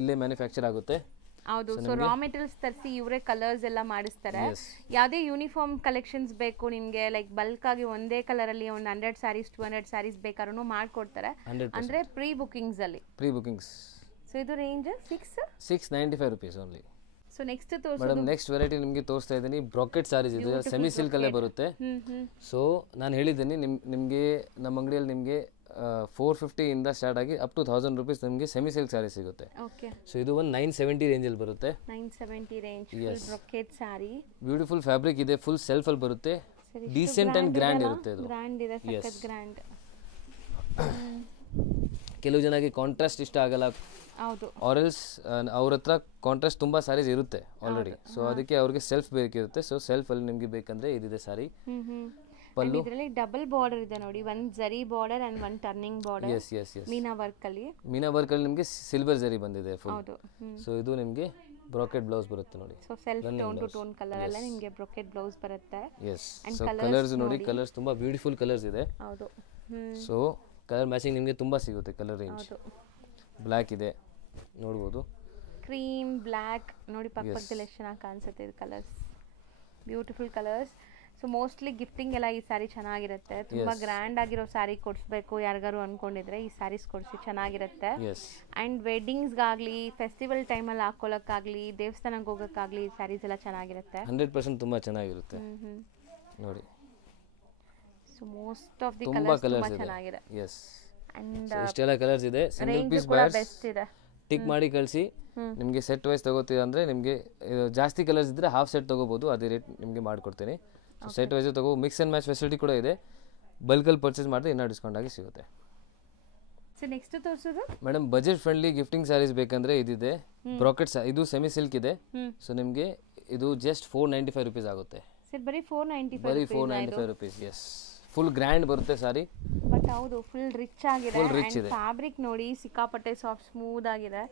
ಇಲ್ಲೇ ಮ್ಯಾನುಫ್ಯಾಕ್ಚರ್ ಆಗುತ್ತೆ. ಹೌದು. ಸೊ ರಾ ಮೆಟೀರಿಯಲ್ಸ್ ತರಿಸಿ ಇವರೇ ಕಲರ್ಸ್ ಎಲ್ಲ ಮಾಡಿಸ್ತಾರೆ. ಯಾವುದೇ ಯೂನಿಫಾರ್ಮ್ ಕಲೆಕ್ಷನ್ಸ್ ಬೇಕು ನಿಮಗೆ, ಲೈಕ್ ಬಲ್ಕ್ ಆಗಿ ಒಂದೇ ಕಲರ್ ಅಲ್ಲಿ ಒಂದು 100 ಸ್ಯಾರೀಸ್ 200 ಸ್ಯಾರೀಸ್ ಬೇಕಾದ್ರೂ ಮಾಡ್ಕೊಡ್ತಾರೆ. ಅಂದ್ರೆ ಪ್ರೀ ಬುಕಿಂಗ್ಸ್ ಅಲ್ಲಿ. Pre bookings. ಸೊ ಇದು range 695 rupees only. So next ತೋರಿಸಿ ಮೇಡಮ್ ನೆಕ್ಸ್ಟ್ ವೆರೈಟಿ ನಿಮಗೆ ತೋರಿಸ್ತಾ ಇದ್ದೀನಿ. ಬ್ರಾಕೆಟ್ ಸಾರೀಸ್ ಇದೆ, ಸೆಮಿ ಸಿಲ್ಕಲ್ಲೇ ಬರುತ್ತೆ. ಸೊ ನಾನು ಹೇಳಿದ್ದೀನಿ ನಿಮಗೆ ನಮ್ಮ ಅಂಗಡಿಯಲ್ಲಿ ನಿಮಗೆ 450 ಇಂದ ಸ್ಟಾರ್ಟ್ ಆಗಿ ಅಪ್ ಟು 1000 rupees ನಿಮಗೆ ಸೆಮಿ ಸಿಲ್ಕ್ ಸಾರಿ ಸಿಗುತ್ತೆ. ಸೊ ಇದು ಒಂದು 970 ರೇಂಜಲ್ಲಿ ಬರುತ್ತೆ. 970 ರೇಂಜ್ ಫುಲ್ ಬ್ರೊಕೆಟ್ ಸಾರಿ, ಬ್ಯೂಟಿಫುಲ್ ಫ್ಯಾಬ್ರಿಕ್ ಇದೆ, ಫುಲ್ ಸೆಲ್ಫ್ ಅಲ್ಲಿ ಬರುತ್ತೆ, ಡೀಸೆಂಟ್ ಅಂಡ್ ಗ್ರ್ಯಾಂಡ್ ಇರುತ್ತೆ. ಇದು ಗ್ರ್ಯಾಂಡ್ ಇದೆ, ಸಖತ್ ಗ್ರ್ಯಾಂಡ್. ಕೆಲವು ಜನಕ್ಕೆ ಕಾಂಟ್ರಾಸ್ಟ್ ಇಷ್ಟ ಆಗಲ್ಲ, ಹೌದು, ಆರೆಲ್ಸ್ ಅವ್ರ ಹತ್ರ ಕಾಂಟ್ರಾಸ್ಟ್ ತುಂಬಾ ಸಾರೀಸ್ ಇರುತ್ತೆ ಆಲ್ರೆಡಿ. ಸೊ ಅದಕ್ಕೆ ಅವ್ರಿಗೆ ಸೆಲ್ಫ್ ಬೇಕಿರುತ್ತೆ. ಸೊ ಸೆಲ್ಫ್ ಅಲ್ಲಿ ನಿಮಗೆ ಬೇಕಂದ್ರೆ ಇದಿದೆ ಸಾರಿ. ಪಲ್ಲು ಇದರಲ್ಲಿ ಡಬಲ್ ಬಾರ್ಡರ್ ಇದೆ ನೋಡಿ, ಒಂದು ಜರಿ ಬಾರ್ಡರ್ ಅಂಡ್ ಒಂದು turning border. Yes yes yes meena work ಅಲ್ಲಿ ನಿಮಗೆ ಸಿಲ್ವರ್ ಜರಿ ಬಂದಿದೆ ಫುಲ್. ಹೌದು. ಸೊ ಇದು ನಿಮಗೆ ಬ್ರಾಕೆಟ್ ಬ್ಲೌಸ್ ಬರುತ್ತೆ ನೋಡಿ. So self tone to tone colour ಅಲ್ಲ ನಿಮಗೆ ಬ್ರಾಕೆಟ್ ಬ್ಲೌಸ್ ಬರುತ್ತೆ. ಎಸ್. ಸೊ ಕಲರ್ಸ್ ನೋಡಿ, ಕಲರ್ಸ್ ತುಂಬಾ ಬ್ಯೂಟಿಫುಲ್ ಕಲರ್ಸ್ ಇದೆ. ಹೌದು. ಸೊ ಕಲರ್ ಮ್ಯಾಚಿಂಗ್ ನಿಮಗೆ ತುಂಬಾ ಸಿಗುತ್ತೆ. ಕಲರ್ ರೇಂಜ್ ಬ್ಲ್ಯಾಕ್ ಇದೆ ನೋಡಬಹುದು, ಕ್ರೀಮ್ ಬ್ಲ್ಯಾಕ್ ನೋಡಿ, ಪಕ್ಕದಲ್ಲಿ ಎಷ್ಟು ಚೆನ್ನಾಗಿ ಕಾಣಿಸುತ್ತೆ ಇದು colours, beautiful colours. So mostly gifting ಎಲ್ಲ ಈ ಸಾರಿ ಚೆನ್ನಾಗಿರುತ್ತೆ. ತುಂಬಾ ಗ್ರ್ಯಾಂಡ್ ಆಗಿರೋ ಸಾರಿ ಕೊಡಿಸ್ಬೇಕು ಯಾರಿಗಾರು ಅನ್ಕೊಂಡಿದ್ರೆ ಈ ಸಾರೀಸ್ ಕೊಡಿಸಿ ಚೆನ್ನಾಗಿರುತ್ತೆ. ಅಂಡ್ ವೆಡ್ಡಿಂಗ್ಸ್ಗಾಗಲಿ ಫೆಸ್ಟಿವಲ್ ಟೈಮಲ್ಲಿ ಹಾಕೊಳ್ಳೋಕ್ಕಾಗಲಿ ದೇವಸ್ಥಾನಕ್ಕೆ ಹೋಗೋಕ್ಕಾಗಲಿ ಈ ಸ್ಯಾರೀಸ್ ಎಲ್ಲ ಚೆನ್ನಾಗಿರುತ್ತೆ. 100% ತುಂಬಾ ಚೆನ್ನಾಗಿರುತ್ತೆ ನೋಡಿ. So most of the colours ತುಂಬಾ ಚೆನ್ನಾಗಿದೆ. ಎಸ್. ಅಂಡ್ ಇಷ್ಟೆಲ್ಲ ಕಲರ್ಸ್ ಇದೆ. ಸಿಂಗಲ್ ಪೀಸ್ ಬ್ಯಾಗ್ಸ್ ಬೆಸ್ಟ್ ಇದೆ. ಟಿಕ್ ಮಾಡಿ ಕಳಿಸಿ. ನಿಮಗೆ ಸೆಟ್ ವೈಸ್ ತಗೋತೀರಾ ಅಂದರೆ ನಿಮಗೆ ಜಾಸ್ತಿ ಕಲರ್ಸ್ ಇದ್ದರೆ ಹಾಫ್ ಸೆಟ್ ತೊಗೋಬೋದು, ಅದೇ ರೇಟ್ ನಿಮಗೆ ಮಾಡಿಕೊಡ್ತೀನಿ. ಸೊ ಸೆಟ್ ವೈಸ್ ತಗೋ, ಮಿಕ್ಸ್ ಆ್ಯಂಡ್ ಮ್ಯಾಚ್ ಫೆಸಿಲಿಟಿ ಕೂಡ ಇದೆ. ಬಲ್ಕಲ್ಲಿ ಪರ್ಚೇಸ್ ಮಾಡಿದ್ರೆ ಇನ್ನೂ ಡಿಸ್ಕೌಂಟ್ ಆಗಿ ಸಿಗುತ್ತೆ. ಸೊ ನೆಕ್ಸ್ಟ್ ತೋರಿಸೋದು madam budget friendly gifting saris ಬೇಕಂದ್ರೆ ಇದಿದೆ. ಬ್ರಾಕೆಟ್ ಇದು ಸೆಮಿ ಸಿಲ್ಕ್ ಇದೆ. ಸೊ ನಿಮಗೆ ಇದು ಜಸ್ಟ್ 495 rupees ಆಗುತ್ತೆ. ಸರ್ ಬರೀ 495 rupees. ಎಸ್, ಫುಲ್ ಗ್ರ್ಯಾಂಡ್ ಬರುತ್ತೆ ಸಾರಿ. ಬಟ್ ಹೌದು, ಫುಲ್ ರಿಚ್ ಆಗಿದೆ. ಫ್ಯಾಬ್ರಿಕ್ ನೋಡಿ ಸಿಕ್ಕಾಪಟ್ಟೆ ಸಾಫ್ಟ್ ಸ್ಮೂತ್ ಆಗಿದೆ.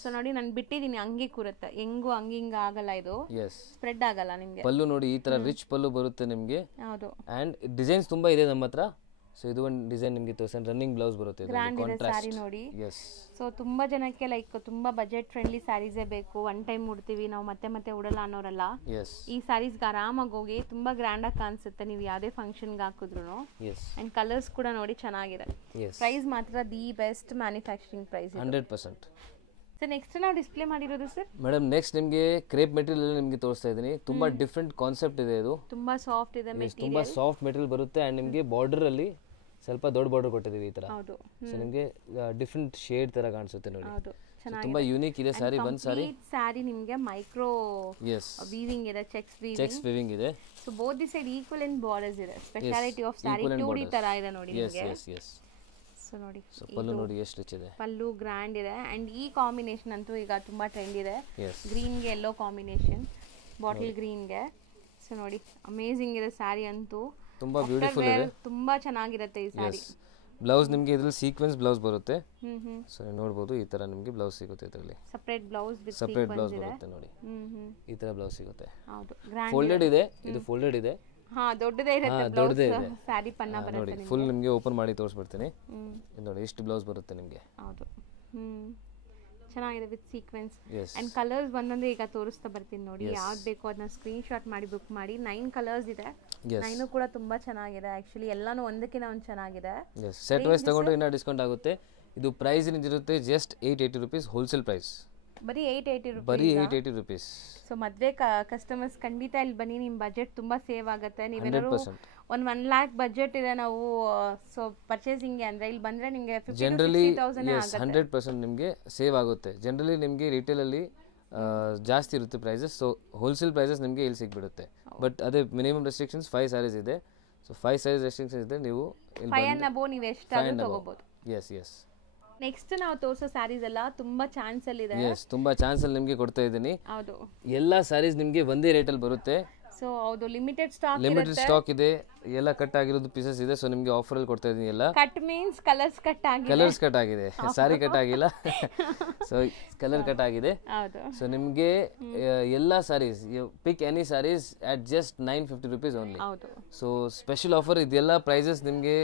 ಸೊ ನೋಡಿ ನಾನು ಬಿಟ್ಟಿದ್ದೀನಿ, ಹಂಗೆ ಕೂರುತ್ತೆ, ಹೆಂಗು ಹಂಗಿಂಗ ಆಗಲ್ಲ, ಇದು ಸ್ಪ್ರೆಡ್ ಆಗಲ್ಲ ನಿಮಗೆ. ಪಲ್ಲು ನೋಡಿ ಈ ತರ ರಿಚ್ ಪಲ್ಲು ಬರುತ್ತೆ ನಿಮಗೆ. ಹೌದು. ಅಂಡ್ ಡಿಸೈನ್ಸ್ ತುಂಬಾ ಇದೆ ನಮ್ಮ ಹತ್ರ. ಸೊ ಇದು ಒಂದು ಡಿಸೈನ್ ನಿಮಗೆ ತೋರಿಸ್ತೀನಿ, ರನ್ನಿಂಗ್ ಬ್ಲೌಸ್ ಬರುತ್ತೆ, ಸಾರಿ ನೋಡಿ. ಸೊ ತುಂಬಾ ಜನಕ್ಕೆ ಲೈಕ್ ತುಂಬಾ ಬಜೆಟ್ ಫ್ರೆಂಡ್ಲಿ ಸ್ಯಾರೀಸೇ ಬೇಕು, ಒನ್ ಟೈಮ್ ಉಡ್ತೀವಿ ನಾವು ಮತ್ತೆ ಮತ್ತೆ ಉಡಲ್ಲ ಅನ್ನೋರಲ್ಲ, ಈ ಸ್ಯಾರೀಸ್ಗೆ ಆರಾಮಾಗಿ ಹೋಗಿ ತುಂಬಾ ಗ್ರ್ಯಾಂಡ್ ಆಗಿ ಕಾಣಿಸುತ್ತೆ ನೀವು ಯಾವುದೇ ಫಂಕ್ಷನ್ಗೆ ಹಾಕಿದ್ರು. ಅಂಡ್ ಕಲರ್ಸ್ ಕೂಡ ನೋಡಿ ಚೆನ್ನಾಗಿದೆ. ಪ್ರೈಸ್ ಮಾತ್ರ the best manufacturing price 100%. Sir next ನಾವು ಡಿಸ್ಪ್ಲೇ ಮಾಡಿರೋದು ಸರ್ ಮೇಡಮ್ ನೆಕ್ಸ್ಟ್ ನಿಮಗೆ ಕ್ರೇಪ್ ಮೆಟೀರಿಯಲ್ ನಿಮಗೆ ತೋರಿಸ್ತಾ ಇದ್ದೀನಿ. ತುಂಬಾ ಡಿಫ್ರೆಂಟ್ ಕಾನ್ಸೆಪ್ಟ್ ಇದೆ. ಇದು ತುಂಬಾ ಸಾಫ್ಟ್ ಇದೆ, ತುಂಬಾ ಸಾಫ್ಟ್ ಮೆಟೀರಿಯಲ್ ಬರುತ್ತೆ. ಅಂಡ್ ನಿಮಗೆ ಬಾರ್ಡರ್ ಅಲ್ಲಿ ಸ್ವಲ್ಪ ದೊಡ್ಡ ಬಾರ್ಡರ್ ಕೊಟ್ಟಿದ್ದೀವಿ ಈ ತರ. ಸೊ ನಿಮಗೆ ಡಿಫ್ರೆಂಟ್ ಶೇಡ್ ತರ ಕಾಣಿಸುತ್ತೆ ನೋಡಿ. ತುಂಬಾ ಯೂನಿಕ್ ಇದೆ ಸಾರಿ. ಒಂದ್ ಸಾರಿ ನಿಮಗೆ ಮೈಕ್ರೋ ವೀವಿಂಗ್ ಇದೆ, ಚೆಕ್ಸ್ ವೀವಿಂಗ್ ಇದೆ. So both the side equal and borders ಇದೆ. ಸ್ಪೆಷಾಲಿಟಿ ಆಫ್ ಸಾರಿ 2D ತರ ಇದೆ ನೋಡಿ ನಿಮಗೆ. ಸೊ ನೋಡಿ ಪಲ್ಲು ನೋಡಿ ಎಷ್ಟು ರಿಚ್ ಇದೆ, ಪಲ್ಲು ಗ್ರ್ಯಾಂಡ್ ಇದೆ. ಅಂಡ್ ಈ ಕಾಂಬಿನೇಷನ್ ಅಂತೂ ಈಗ ತುಂಬಾ ಟ್ರೆಂಡ್ ಇದೆ, ಗ್ರೀನ್ಗೆ ಯೆಲ್ಲೋ ಕಾಂಬಿನೇಷನ್, ಬಾಟಲ್ ಗ್ರೀನ್ಗೆ. ಸೊ ನೋಡಿ ಅಮೇಜಿಂಗ್ ಇದೆ ಸ್ಯಾರಿ ಅಂತೂ, ತುಂಬಾ ಬ್ಯೂಟಿಫುಲ್ ಇದೆ, ತುಂಬಾ ಚೆನ್ನಾಗಿರುತ್ತೆ ಈ ಸ್ಯಾರಿ. ಬ್ಲೌಸ್ ನಿಮಗೆ ಇದರಲ್ಲಿ ಸೀಕ್ವೆನ್ಸ್ ಬ್ಲೌಸ್ ಬರುತ್ತೆ. ಸೊ ನೀವು ನೋಡಬಹುದು ಈ ತರ ನಿಮಗೆ ಬ್ಲೌಸ್ ಸಿಗುತ್ತೆ. ಇದರಲ್ಲಿ ಸೆಪರೇಟ್ ಬ್ಲೌಸ್ ಬರುತ್ತೆ ನೋಡಿ, ಈ ತರ ಬ್ಲೌಸ್ ಸಿಗುತ್ತೆ. ಹೌದು, ಫೋಲ್ಡೆಡ್ ಇದೆ, ಇದು ಫೋಲ್ಡೆಡ್ ಇದೆ. ಹಾ ದೊಡ್ಡದೇ ಇರುತ್ತೆ ಬ್ಲೌಸ್, ಸ್ಯಾರಿ ಪನ್ನ ಬರುತ್ತೆ ನೋಡಿ. ಫುಲ್ ನಿಮಗೆ ಓಪನ್ ಮಾಡಿ ತೋರಿಸ್ಬಿಡ್ತೀನಿ. ಇದು ನೋಡಿ ಇಷ್ಟು ಬ್ಲೌಸ್ ಬರುತ್ತೆ ನಿಮಗೆ. ಹೌದು, ಚೆನ್ನಾಗಿದೆ ವಿತ್ ಸೀಕ್ವೆನ್ಸ್. ಅಂಡ್ ಕಲರ್ಸ್ ಒಂದೊಂದೇ ಈಗ ತೋರಿಸ್ತಾ ಬರ್ತೀನಿ ನೋಡಿ, ಯಾವ್ದು ಬೇಕೋ ಅದನ್ನ ಸ್ಕ್ರೀನ್ ಶಾಟ್ ಮಾಡಿ ಬುಕ್ ಮಾಡಿ. 9 ಕಲರ್ಸ್ ಇದೆ, 9 ಕೂಡ ತುಂಬಾ ಚೆನ್ನಾಗಿದೆ. ಆಕ್ಚುಲಿ ಎಲ್ಲಾನು ಒಂದಕ್ಕಿಂತ ಒಂದು ಚೆನ್ನಾಗಿದೆ. ಸೆಟ್ ವೈಸ್ ತಗೊಂಡ್ರೆ ಇನ್ನೂ ಡಿಸ್ಕೌಂಟ್ ಆಗುತ್ತೆ. ಇದು ಪ್ರೈಸ್ ಇರುತ್ತೆ ಜಸ್ಟ್ 880 rupees ಹೋಲ್ಸೇಲ್ ಪ್ರೈಸ್. ಬರೀ 880 ಬರೀ 880 rupees. ಸೊ ಮದ್ವೆ ಕಸ್ಟಮರ್ಸ್ ಖಂಡಿತ ಇಲ್ಲಿ ಬನ್ನಿ, ನಿಮ್ ಬಜೆಟ್ ತುಂಬಾ ಸೇವ್ ಆಗುತ್ತೆ. ನೀವೇನಾದ್ರು 1 lakh ಬಜೆಟ್ ಇದೆ ನಾವು ಸೊ ಪರ್ಚೇಸಿಂಗ್ ಅಂದ್ರೆ ಇಲ್ಲಿ ಬಂದ್ರೆ ನಿಮಗೆ 50,000 ಆಗುತ್ತೆ. 100% ನಿಮಗೆ ಸೇವ್ ಆಗುತ್ತೆ. ಜನರಲಿ ನಿಮಗೆ ರಿಟೇಲ್ ಅಲ್ಲಿ ಜಾಸ್ತಿ ಇರುತ್ತೆ ಪ್ರೈಸಸ್. ಸೊ ಹೋಲ್ಸೇಲ್ ಪ್ರೈಸಸ್ ನಿಮಗೆ ಇಲ್ಲಿ ಸಿಗ್ಬಿಡುತ್ತೆ. ಬಟ್ ಅದೇ ಮಿನಿಮಮ್ ರೆಸ್ಟ್ರಿಕ್ಷನ್ಸ್ 5 sarees ಇದೆ. ಸೊ 5 sarees ರೆಸ್ಟ್ರಿಕ್ಷನ್ಸ್ ಇದೆ, ನೀವು 5 and above ನೀವು ಎಷ್ಟಾದ್ರೂ ತಗೋಬಹುದು. ಎಸ್. ನೆಕ್ಸ್ಟ್ ನಾವು ತೋರಿಸೋ ಸ್ಯಾರೀಸ್ ಎಲ್ಲ ತುಂಬಾ ಚಾನ್ಸ್ ಅಲ್ಲಿ ಇದೆ. ತುಂಬಾ ಚಾನ್ಸ್ ಅಲ್ಲಿ ನಿಮಗೆ ಕೊಡ್ತಾ ಇದ್ದೀನಿ. ಹೌದು, ಎಲ್ಲಾ ಸ್ಯಾರೀಸ್ ನಿಮಗೆ ಒಂದೇ ರೇಟ್ ಅಲ್ಲಿ ಬರುತ್ತೆ. ಸೊ ಹೌದು, ಲಿಮಿಟೆಡ್ ಸ್ಟಾಕ್ ಇದೆ, ಎಲ್ಲ ಕಟ್ ಆಗಿರೋದು ಪೀಸಸ್ ಇದೆ. ಸೊ ನಿಮಗೆ ಆಫರ್ ಅಲ್ಲಿ ಕೊಡ್ತಾ ಇದೀನಿ. ಎಲ್ಲ ಕಟ್ ಮೀನ್ಸ್ ಕಲರ್ಸ್ ಕಟ್ ಆಗಿದೆ, ಸಾರಿ ಕಟ್ ಆಗಿಲ್ಲ. ಸೊ ಕಲರ್ ಕಟ್ ಆಗಿದೆ. ಸೊ ನಿಮಗೆ ಎಲ್ಲಾ saris pick any saris at just 950 rupees only. So special offer ಇದೆಲ್ಲ ಪ್ರೈಸಸ್ ನಿಮಗೆ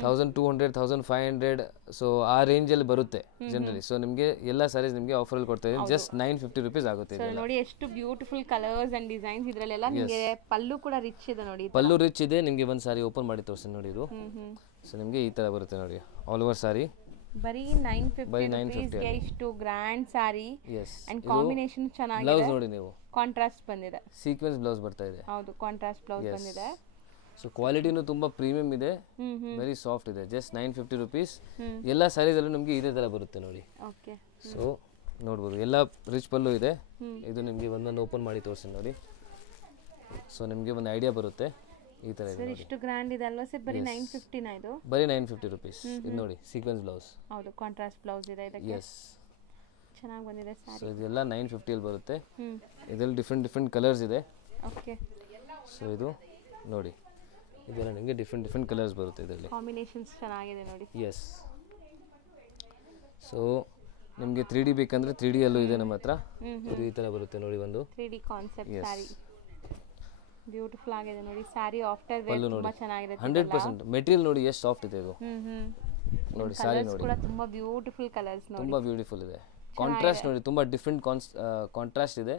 1200 1500 ಸೊ ಆ ರೇಂಜ್ ಅಲ್ಲಿ ಬರುತ್ತೆ ಜನರಲಿ. ಸೊ ನಿಮಗೆ ಎಲ್ಲ ಸಾರೀಸ್ ನಿಮಗೆ ಆಫರ್ ಅಲ್ಲಿ ಕೊಡ್ತಾ ಇದೀನಿ, ಜಸ್ಟ್ 950 rupees ಆಗುತ್ತೆ. ನೋಡಿ ಎಷ್ಟು ಬ್ಯೂಟಿಫುಲ್ ಕಲರ್ಸ್ ಅಂಡ್ ಡಿಸೈನ್ಸ್ ಇದ್ರಲ್ಲೆಲ್ಲ. ನಿಮಗೆ ಪಲ್ಲು ಕೂಡ ರಿಚ್ ಇದೆ ನೋಡಿ, ಪಲ್ಲು ರಿಚ್ ಇದೆ. ನಿಮಗೆ ಒಂದು ಸಾರಿ ಓಪನ್ ಮಾಡಿ ತೋರಿಸ್ತೀನಿ ನೋಡಿ. ಇದು ಸೊ ನಿಮಗೆ ಈ ತರ ಬರುತ್ತೆ ನೋಡಿ, ಆಲ್ ಓವರ್ ಸಾರಿ ಬರೀ 950 ರುಪೀಸ್ಗೆ ಇಷ್ಟು grand sari yes and combination ಚೆನ್ನಾಗಿದೆ. ಬ್ಲೌಸ್ ನೋಡಿ ನೀವು, ಕಾಂಟ್ರಾಸ್ಟ್ ಬಂದಿದೆ, ಸೀಕ್ವೆನ್ಸ್ ಬ್ಲೌಸ್ ಬರ್ತಾ ಇದೆ. ಹೌದು ಕಾಂಟ್ರಾಸ್ಟ್ ಬ್ಲೌಸ್ ಬಂದಿದೆ. ಸೊ ಕ್ವಾಲಿಟಿನೂ ತುಂಬಾ ಪ್ರೀಮಿಯಂ ಇದೆ, ವೆರಿ ಸಾಫ್ಟ್ ಇದೆ. Just 950 rupees. ಎಲ್ಲ ಸ್ಯಾರೀಸಲ್ಲೂ ನಿಮಗೆ ಇದೇ ಥರ ಬರುತ್ತೆ ನೋಡಿ. ಓಕೆ. ಸೊ ನೋಡ್ಬೋದು ಎಲ್ಲ ರಿಚ್ ಪಲ್ಲು ಇದೆ. ಇದು ನಿಮಗೆ ಒಂದೊಂದು ಓಪನ್ ಮಾಡಿ ತೋರಿಸಿ ನೋಡಿ. ಸೊ ನಿಮಗೆ ಒಂದು ಐಡಿಯಾ ಬರುತ್ತೆ ಈ ಥರ ಇದೆ. ಇಷ್ಟು ಗ್ರ್ಯಾಂಡ್ ಇದೆ ಅಲ್ವಾ ಸರ್? ಬರೀ 950 ನಾ ಇದು? ಬರೀ 950 ರುಪೀಸ್. ಇದು ನೋಡಿ ಸೀಕ್ವೆನ್ಸ್ ಬ್ಲೌಸ್. ಹೌದು ಕಾಂಟ್ರಾಸ್ಟ್ ಬ್ಲೌಸ್ ಇದೆ ಇದಕ್ಕೆ. ಎಸ್, ಚೆನ್ನಾಗಿ ಬಂದಿದೆ ಸ್ಯಾರಿ. ಸೊ ಇದೆಲ್ಲ 950 ಅಲ್ಲಿ ಬರುತ್ತೆ. ಇದರಲ್ಲಿ ಡಿಫ್ರೆಂಟ್ ಕಲರ್ಸ್ ಇದೆ. ಓಕೆ. ಸೊ ಇದು ನೋಡಿ, ಇದೆಲ್ಲ ನಿಮಗೆ ಡಿಫ್ರೆಂಟ್ ಕಲರ್ಸ್ ಬರುತ್ತೆ ಇದರಲ್ಲಿ. ಕಾಂಬಿನೇಷನ್ಸ್ ಚೆನ್ನಾಗಿದೆ ನೋಡಿ. ಎಸ್. ಸೊ ನಿಮಗೆ 3D ಬೇಕಂದ್ರೆ 3D ಅಲ್ಲೂ ಇದೆ ನಮ್ಮ ಹತ್ರ. ಇದು ಈ ಥರ ಬರುತ್ತೆ ನೋಡಿ, ಒಂದು 3D ಕಾನ್ಸೆಪ್ಟ್ ಸ್ಯಾರಿ. ಬ್ಯೂಟಿಫುಲ್ ಆಗಿದೆ ನೋಡಿ ಸ್ಯಾರಿ. ಆಫ್ಟರ್ ವೇರ್ ತುಂಬಾ ಚೆನ್ನಾಗಿದೆ. 100% ಮೆಟೀರಿಯಲ್ ನೋಡಿ ಎಷ್ಟು ಸಾಫ್ಟ್ ಇದೆ ಇದು. ನೋಡಿ ಸ್ಯಾರಿ ನೋಡಿ, ಕೂಡ ತುಂಬಾ ಬ್ಯೂಟಿಫುಲ್ ಕಲರ್ಸ್ ನೋಡಿ. ತುಂಬಾ ಬ್ಯೂಟಿಫುಲ್ ಇದೆ. ಕಾಂಟ್ರಾಸ್ಟ್ ನೋಡಿ, ತುಂಬಾ ಡಿಫ್ರೆಂಟ್ ಕಾಂಟ್ರಾಸ್ಟ್ ಇದೆ.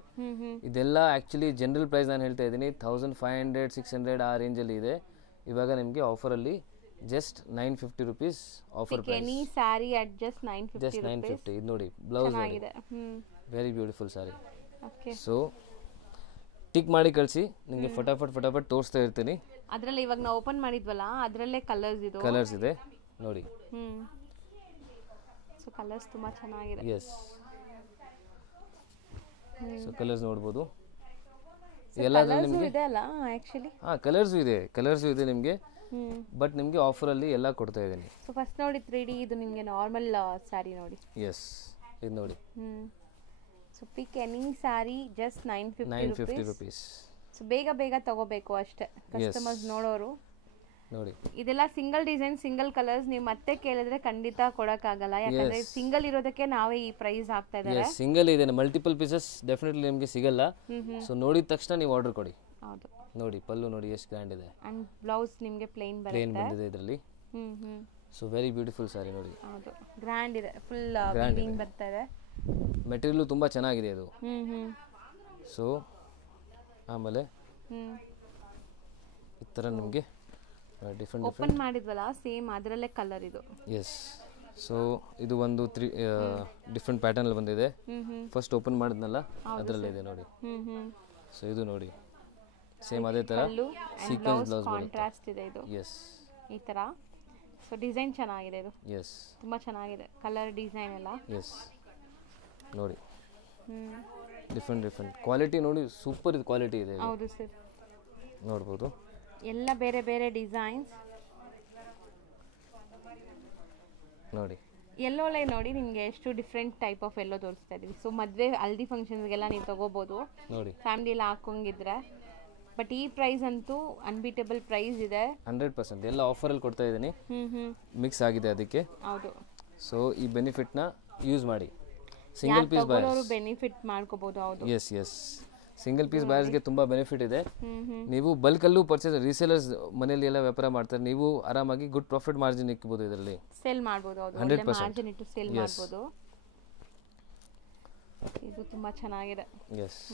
ಇದೆಲ್ಲ ಆಕ್ಚುಲಿ ಜನರಲ್ ಪ್ರೈಸ್ ನಾನು ಹೇಳ್ತಾ ಇದ್ದೀನಿ 1500 600 ಆ ರೇಂಜಲ್ಲಿ ಇದೆ. ಇವಾಗ ನಿಮಗೆ ಆಫರಲ್ಲಿ just 950 rupees offer price. Any sari at just 950. Just 950. ಇದು ನೋಡಿ ಬ್ಲೌಸ್ ನೋಡಿ, very beautiful sari. Okay. So tick ಮಾಡಿ ಕಳಿಸಿ, ನಿಮಗೆ ಫಟಾಫಟ್ ತೋರಿಸ್ತಾ ಇರ್ತೀನಿ. ಅದರಲ್ಲಿ ಇವಾಗ ನಾವು ಓಪನ್ ಮಾಡಿದ್ವಲ್ಲ ಅದರಲ್ಲೇ ಕಲರ್ಸ್ ಇದೆ ನೋಡಿ. ಸೊ ಕಲರ್ಸ್ ತುಂಬಾ ಚೆನ್ನಾಗಿದೆ. ಎಸ್. ಸೊ ಕಲರ್ಸ್ ನೋಡ್ಬೋದು. ಎಲ್ಲದರಲ್ಲಿ ನಿಮಗೆ ಇದೆ ಅಲ್ಲ ಆಕ್ಚುಲಿ? ಕಲರ್ಸು ಇದೆ ನಿಮಗೆ. ಬಟ್ ನಿಮಗೆ ಆಫರಲ್ಲಿ ಎಲ್ಲ ಕೊಡ್ತಾ ಇದ್ದೀನಿ. ಸೊ ಫಸ್ಟ್ ನೋಡಿ 3D, ಇದು ನಿಮಗೆ ನಾರ್ಮಲ್ ಸ್ಯಾರಿ ನೋಡಿ. ಎಸ್, ಇದು ನೋಡಿ. ಸೊ ಪಿಕ್ any sari just 950 rupees. So ಬೇಗ ತಗೋಬೇಕು ಅಷ್ಟೇ ಕಸ್ಟಮರ್ಸ್ ನೋಡೋರು ನೋಡಿ. ಇದೆಲ್ಲ ಸಿಂಗಲ್ ಡಿಸೈನ್ ಸಿಂಗಲ್ ಕಲರ್ಸ್, ನೀವು ಮತ್ತೆ ಕೇಳಿದ್ರೆ ಖಂಡಿತ ಕೊಡಕ್ಕಾಗಲ್ಲ. ಯಾಕಂದ್ರೆ ಸಿಂಗಲ್ ಇರೋದಕ್ಕೆ ನಾವೇ ಈ ಪ್ರೈಸ್ ಹಾಕ್ತಾ ಇದ್ದಾರೆ. ಸಿಂಗಲ್ ಇದೆ, ಮಲ್ಟಿಪಲ್ ಪೀಸಸ್ ಡೆಫಿನೆಟ್ಲಿ ನಿಮಗೆ ಸಿಗಲ್ಲ. ಸೊ ನೋಡಿದ ತಕ್ಷಣ ನೀವು ಆರ್ಡರ್ ಕೊಡಿ. ಹೌದು ನೋಡಿ ಪಲ್ಲು ನೋಡಿ ಎಷ್ಟು ಗ್ರ್ಯಾಂಡ್ ಇದೆ. ಅಂಡ್ ಬ್ಲೌಸ್ ನಿಮಗೆ ಪ್ಲೇನ್ ಬಂದಿದೆ ಇದರಲ್ಲಿ. ಸೊ ವೆರಿ ಬ್ಯೂಟಿಫುಲ್ ಸಾರಿ ನೋಡಿ. ಹೌದು ಗ್ರ್ಯಾಂಡ್ ಇದೆ, ಫುಲ್ ವೀವಿಂಗ್ ಬರ್ತಾ ಇದೆ. ಮೆಟೀರಿಯಲ್ ತುಂಬಾ ಚೆನ್ನಾಗಿದೆ ಇದು. ಸೊ ಆಮೇಲೆ ಈ ಥರ ನಿಮಗೆ ಡಿಫ್ರೆಂಟ್ ಓಪನ್ ಮಾಡಿದ್ವಲ್ಲ ಸೇಮ್ ಅದರಲ್ಲೇ ಕಲರ್ ಇದು. ಎಸ್. ಸೊ ಇದು ಒಂದು ಡಿಫ್ರೆಂಟ್ ಪ್ಯಾಟರ್ನ್ ಅಲ್ಲಿ ಬಂದಿದೆ. ಫಸ್ಟ್ ಓಪನ್ ಮಾಡಿದ್ನಲ್ಲ ಅದರಲ್ಲೇ ಇದೆ ನೋಡಿ. ಸೊ ಇದು ನೋಡಿ ಸೇಮ್ ಅದೇ ತರ ಸೀಕ್ವೆನ್ಸ್ ಬ್ಲೌಸ್ ಕಾಂಟ್ರಾಸ್ಟ್ ಇದೆ ಇದು. ಎಸ್, ಈ ತರ. ಸೊ ಡಿಸೈನ್ ಚೆನ್ನಾಗಿದೆ ಇದು. ಎಸ್, ತುಂಬಾ ಚೆನ್ನಾಗಿದೆ ಕಲರ್ ಡಿಸೈನ್ ಎಲ್ಲ. ಎಸ್ ನೋಡಿ, ಡಿಫ್ರೆಂಟ್ ಕ್ವಾಲಿಟಿ ನೋಡಿ, ಸೂಪರ್ ಇದು ಕ್ವಾಲಿಟಿ ಇದೆ. ಹೌದು ಸರ್, ನೋಡ್ಬೋದು ಎಲ್ಲ ಬೇರೆ ಡಿಸೈನ್ಸ್ ನೋಡಿ. ಎಲ್ಲೋಲೆ ನೋಡಿ ನಿಮಗೆ ಎಷ್ಟು ಡಿಫ್ರೆಂಟ್ ಟೈಪ್ ಆಫ್ ಎಲ್ಲೋ ತೋರಿಸ್ತಾ ಇದೀವಿ. ಸೊ ಮದುವೆ ಹಲ್ದಿ ಫಂಕ್ಷನ್ಸ್ಗೆಲ್ಲ ನೀವು ತಗೋಬಹುದು ನೋಡಿ, ಫ್ಯಾಮಿಲಿ ಎಲ್ಲ ಹಾಕೊಂಗಿದ್ರೆ. ಬಟ್ ಈ ಪ್ರೈಸ್ ಅಂತೂ ಅನ್ಬೀಟಬಲ್ ಪ್ರೈಸ್ ಇದೆ. 100% ಎಲ್ಲ ಆಫರಲ್ಲಿ ಕೊಡ್ತಾ ಇದ್ದೀನಿ. ಮಿಕ್ಸ್ ಆಗಿದೆ ಅದಕ್ಕೆ. ಹೌದು. ಸೊ ಈ ಬೆನಿಫಿಟ್ನ ಯೂಸ್ ಮಾಡಿ. ಸಿಂಗಲ್ ಪೀಸ್ ಬಯರ್ಸ್ ಬೆನಿಫಿಟ್ ಮಾಡ್ಕೋಬಹುದು. ಹೌದು. ಎಸ್ ಸಿಂಗಲ್ ಪೀಸ್ ಬಯರ್ಸ್ಗೆ ತುಂಬಾ ಬೆನಿಫಿಟ್ ಇದೆ. ನೀವು ಬಲ್ಕಲ್ಲೂ ಪರ್ಚೇಸ್, ರೀಸೇಲರ್ಸ್ ಮನೆಯಲ್ಲಿ ಎಲ್ಲ ವ್ಯಾಪಾರ ಮಾಡ್ತಾರೆ, ನೀವು ಆರಾಮಾಗಿ ಗುಡ್ ಪ್ರಾಫಿಟ್ ಮಾರ್ಜಿನ್ ಇಕ್ಕಬಹುದು, ಇದರಲ್ಲಿ ಸೇಲ್ ಮಾಡಬಹುದು. ಹೌದು, ಒಳ್ಳೆ ಮಾರ್ಜಿನ್ ಇಟ್ಟು ಸೇಲ್ ಮಾಡಬಹುದು. ಇದು ತುಂಬಾ ಚೆನ್ನಾಗಿದೆ.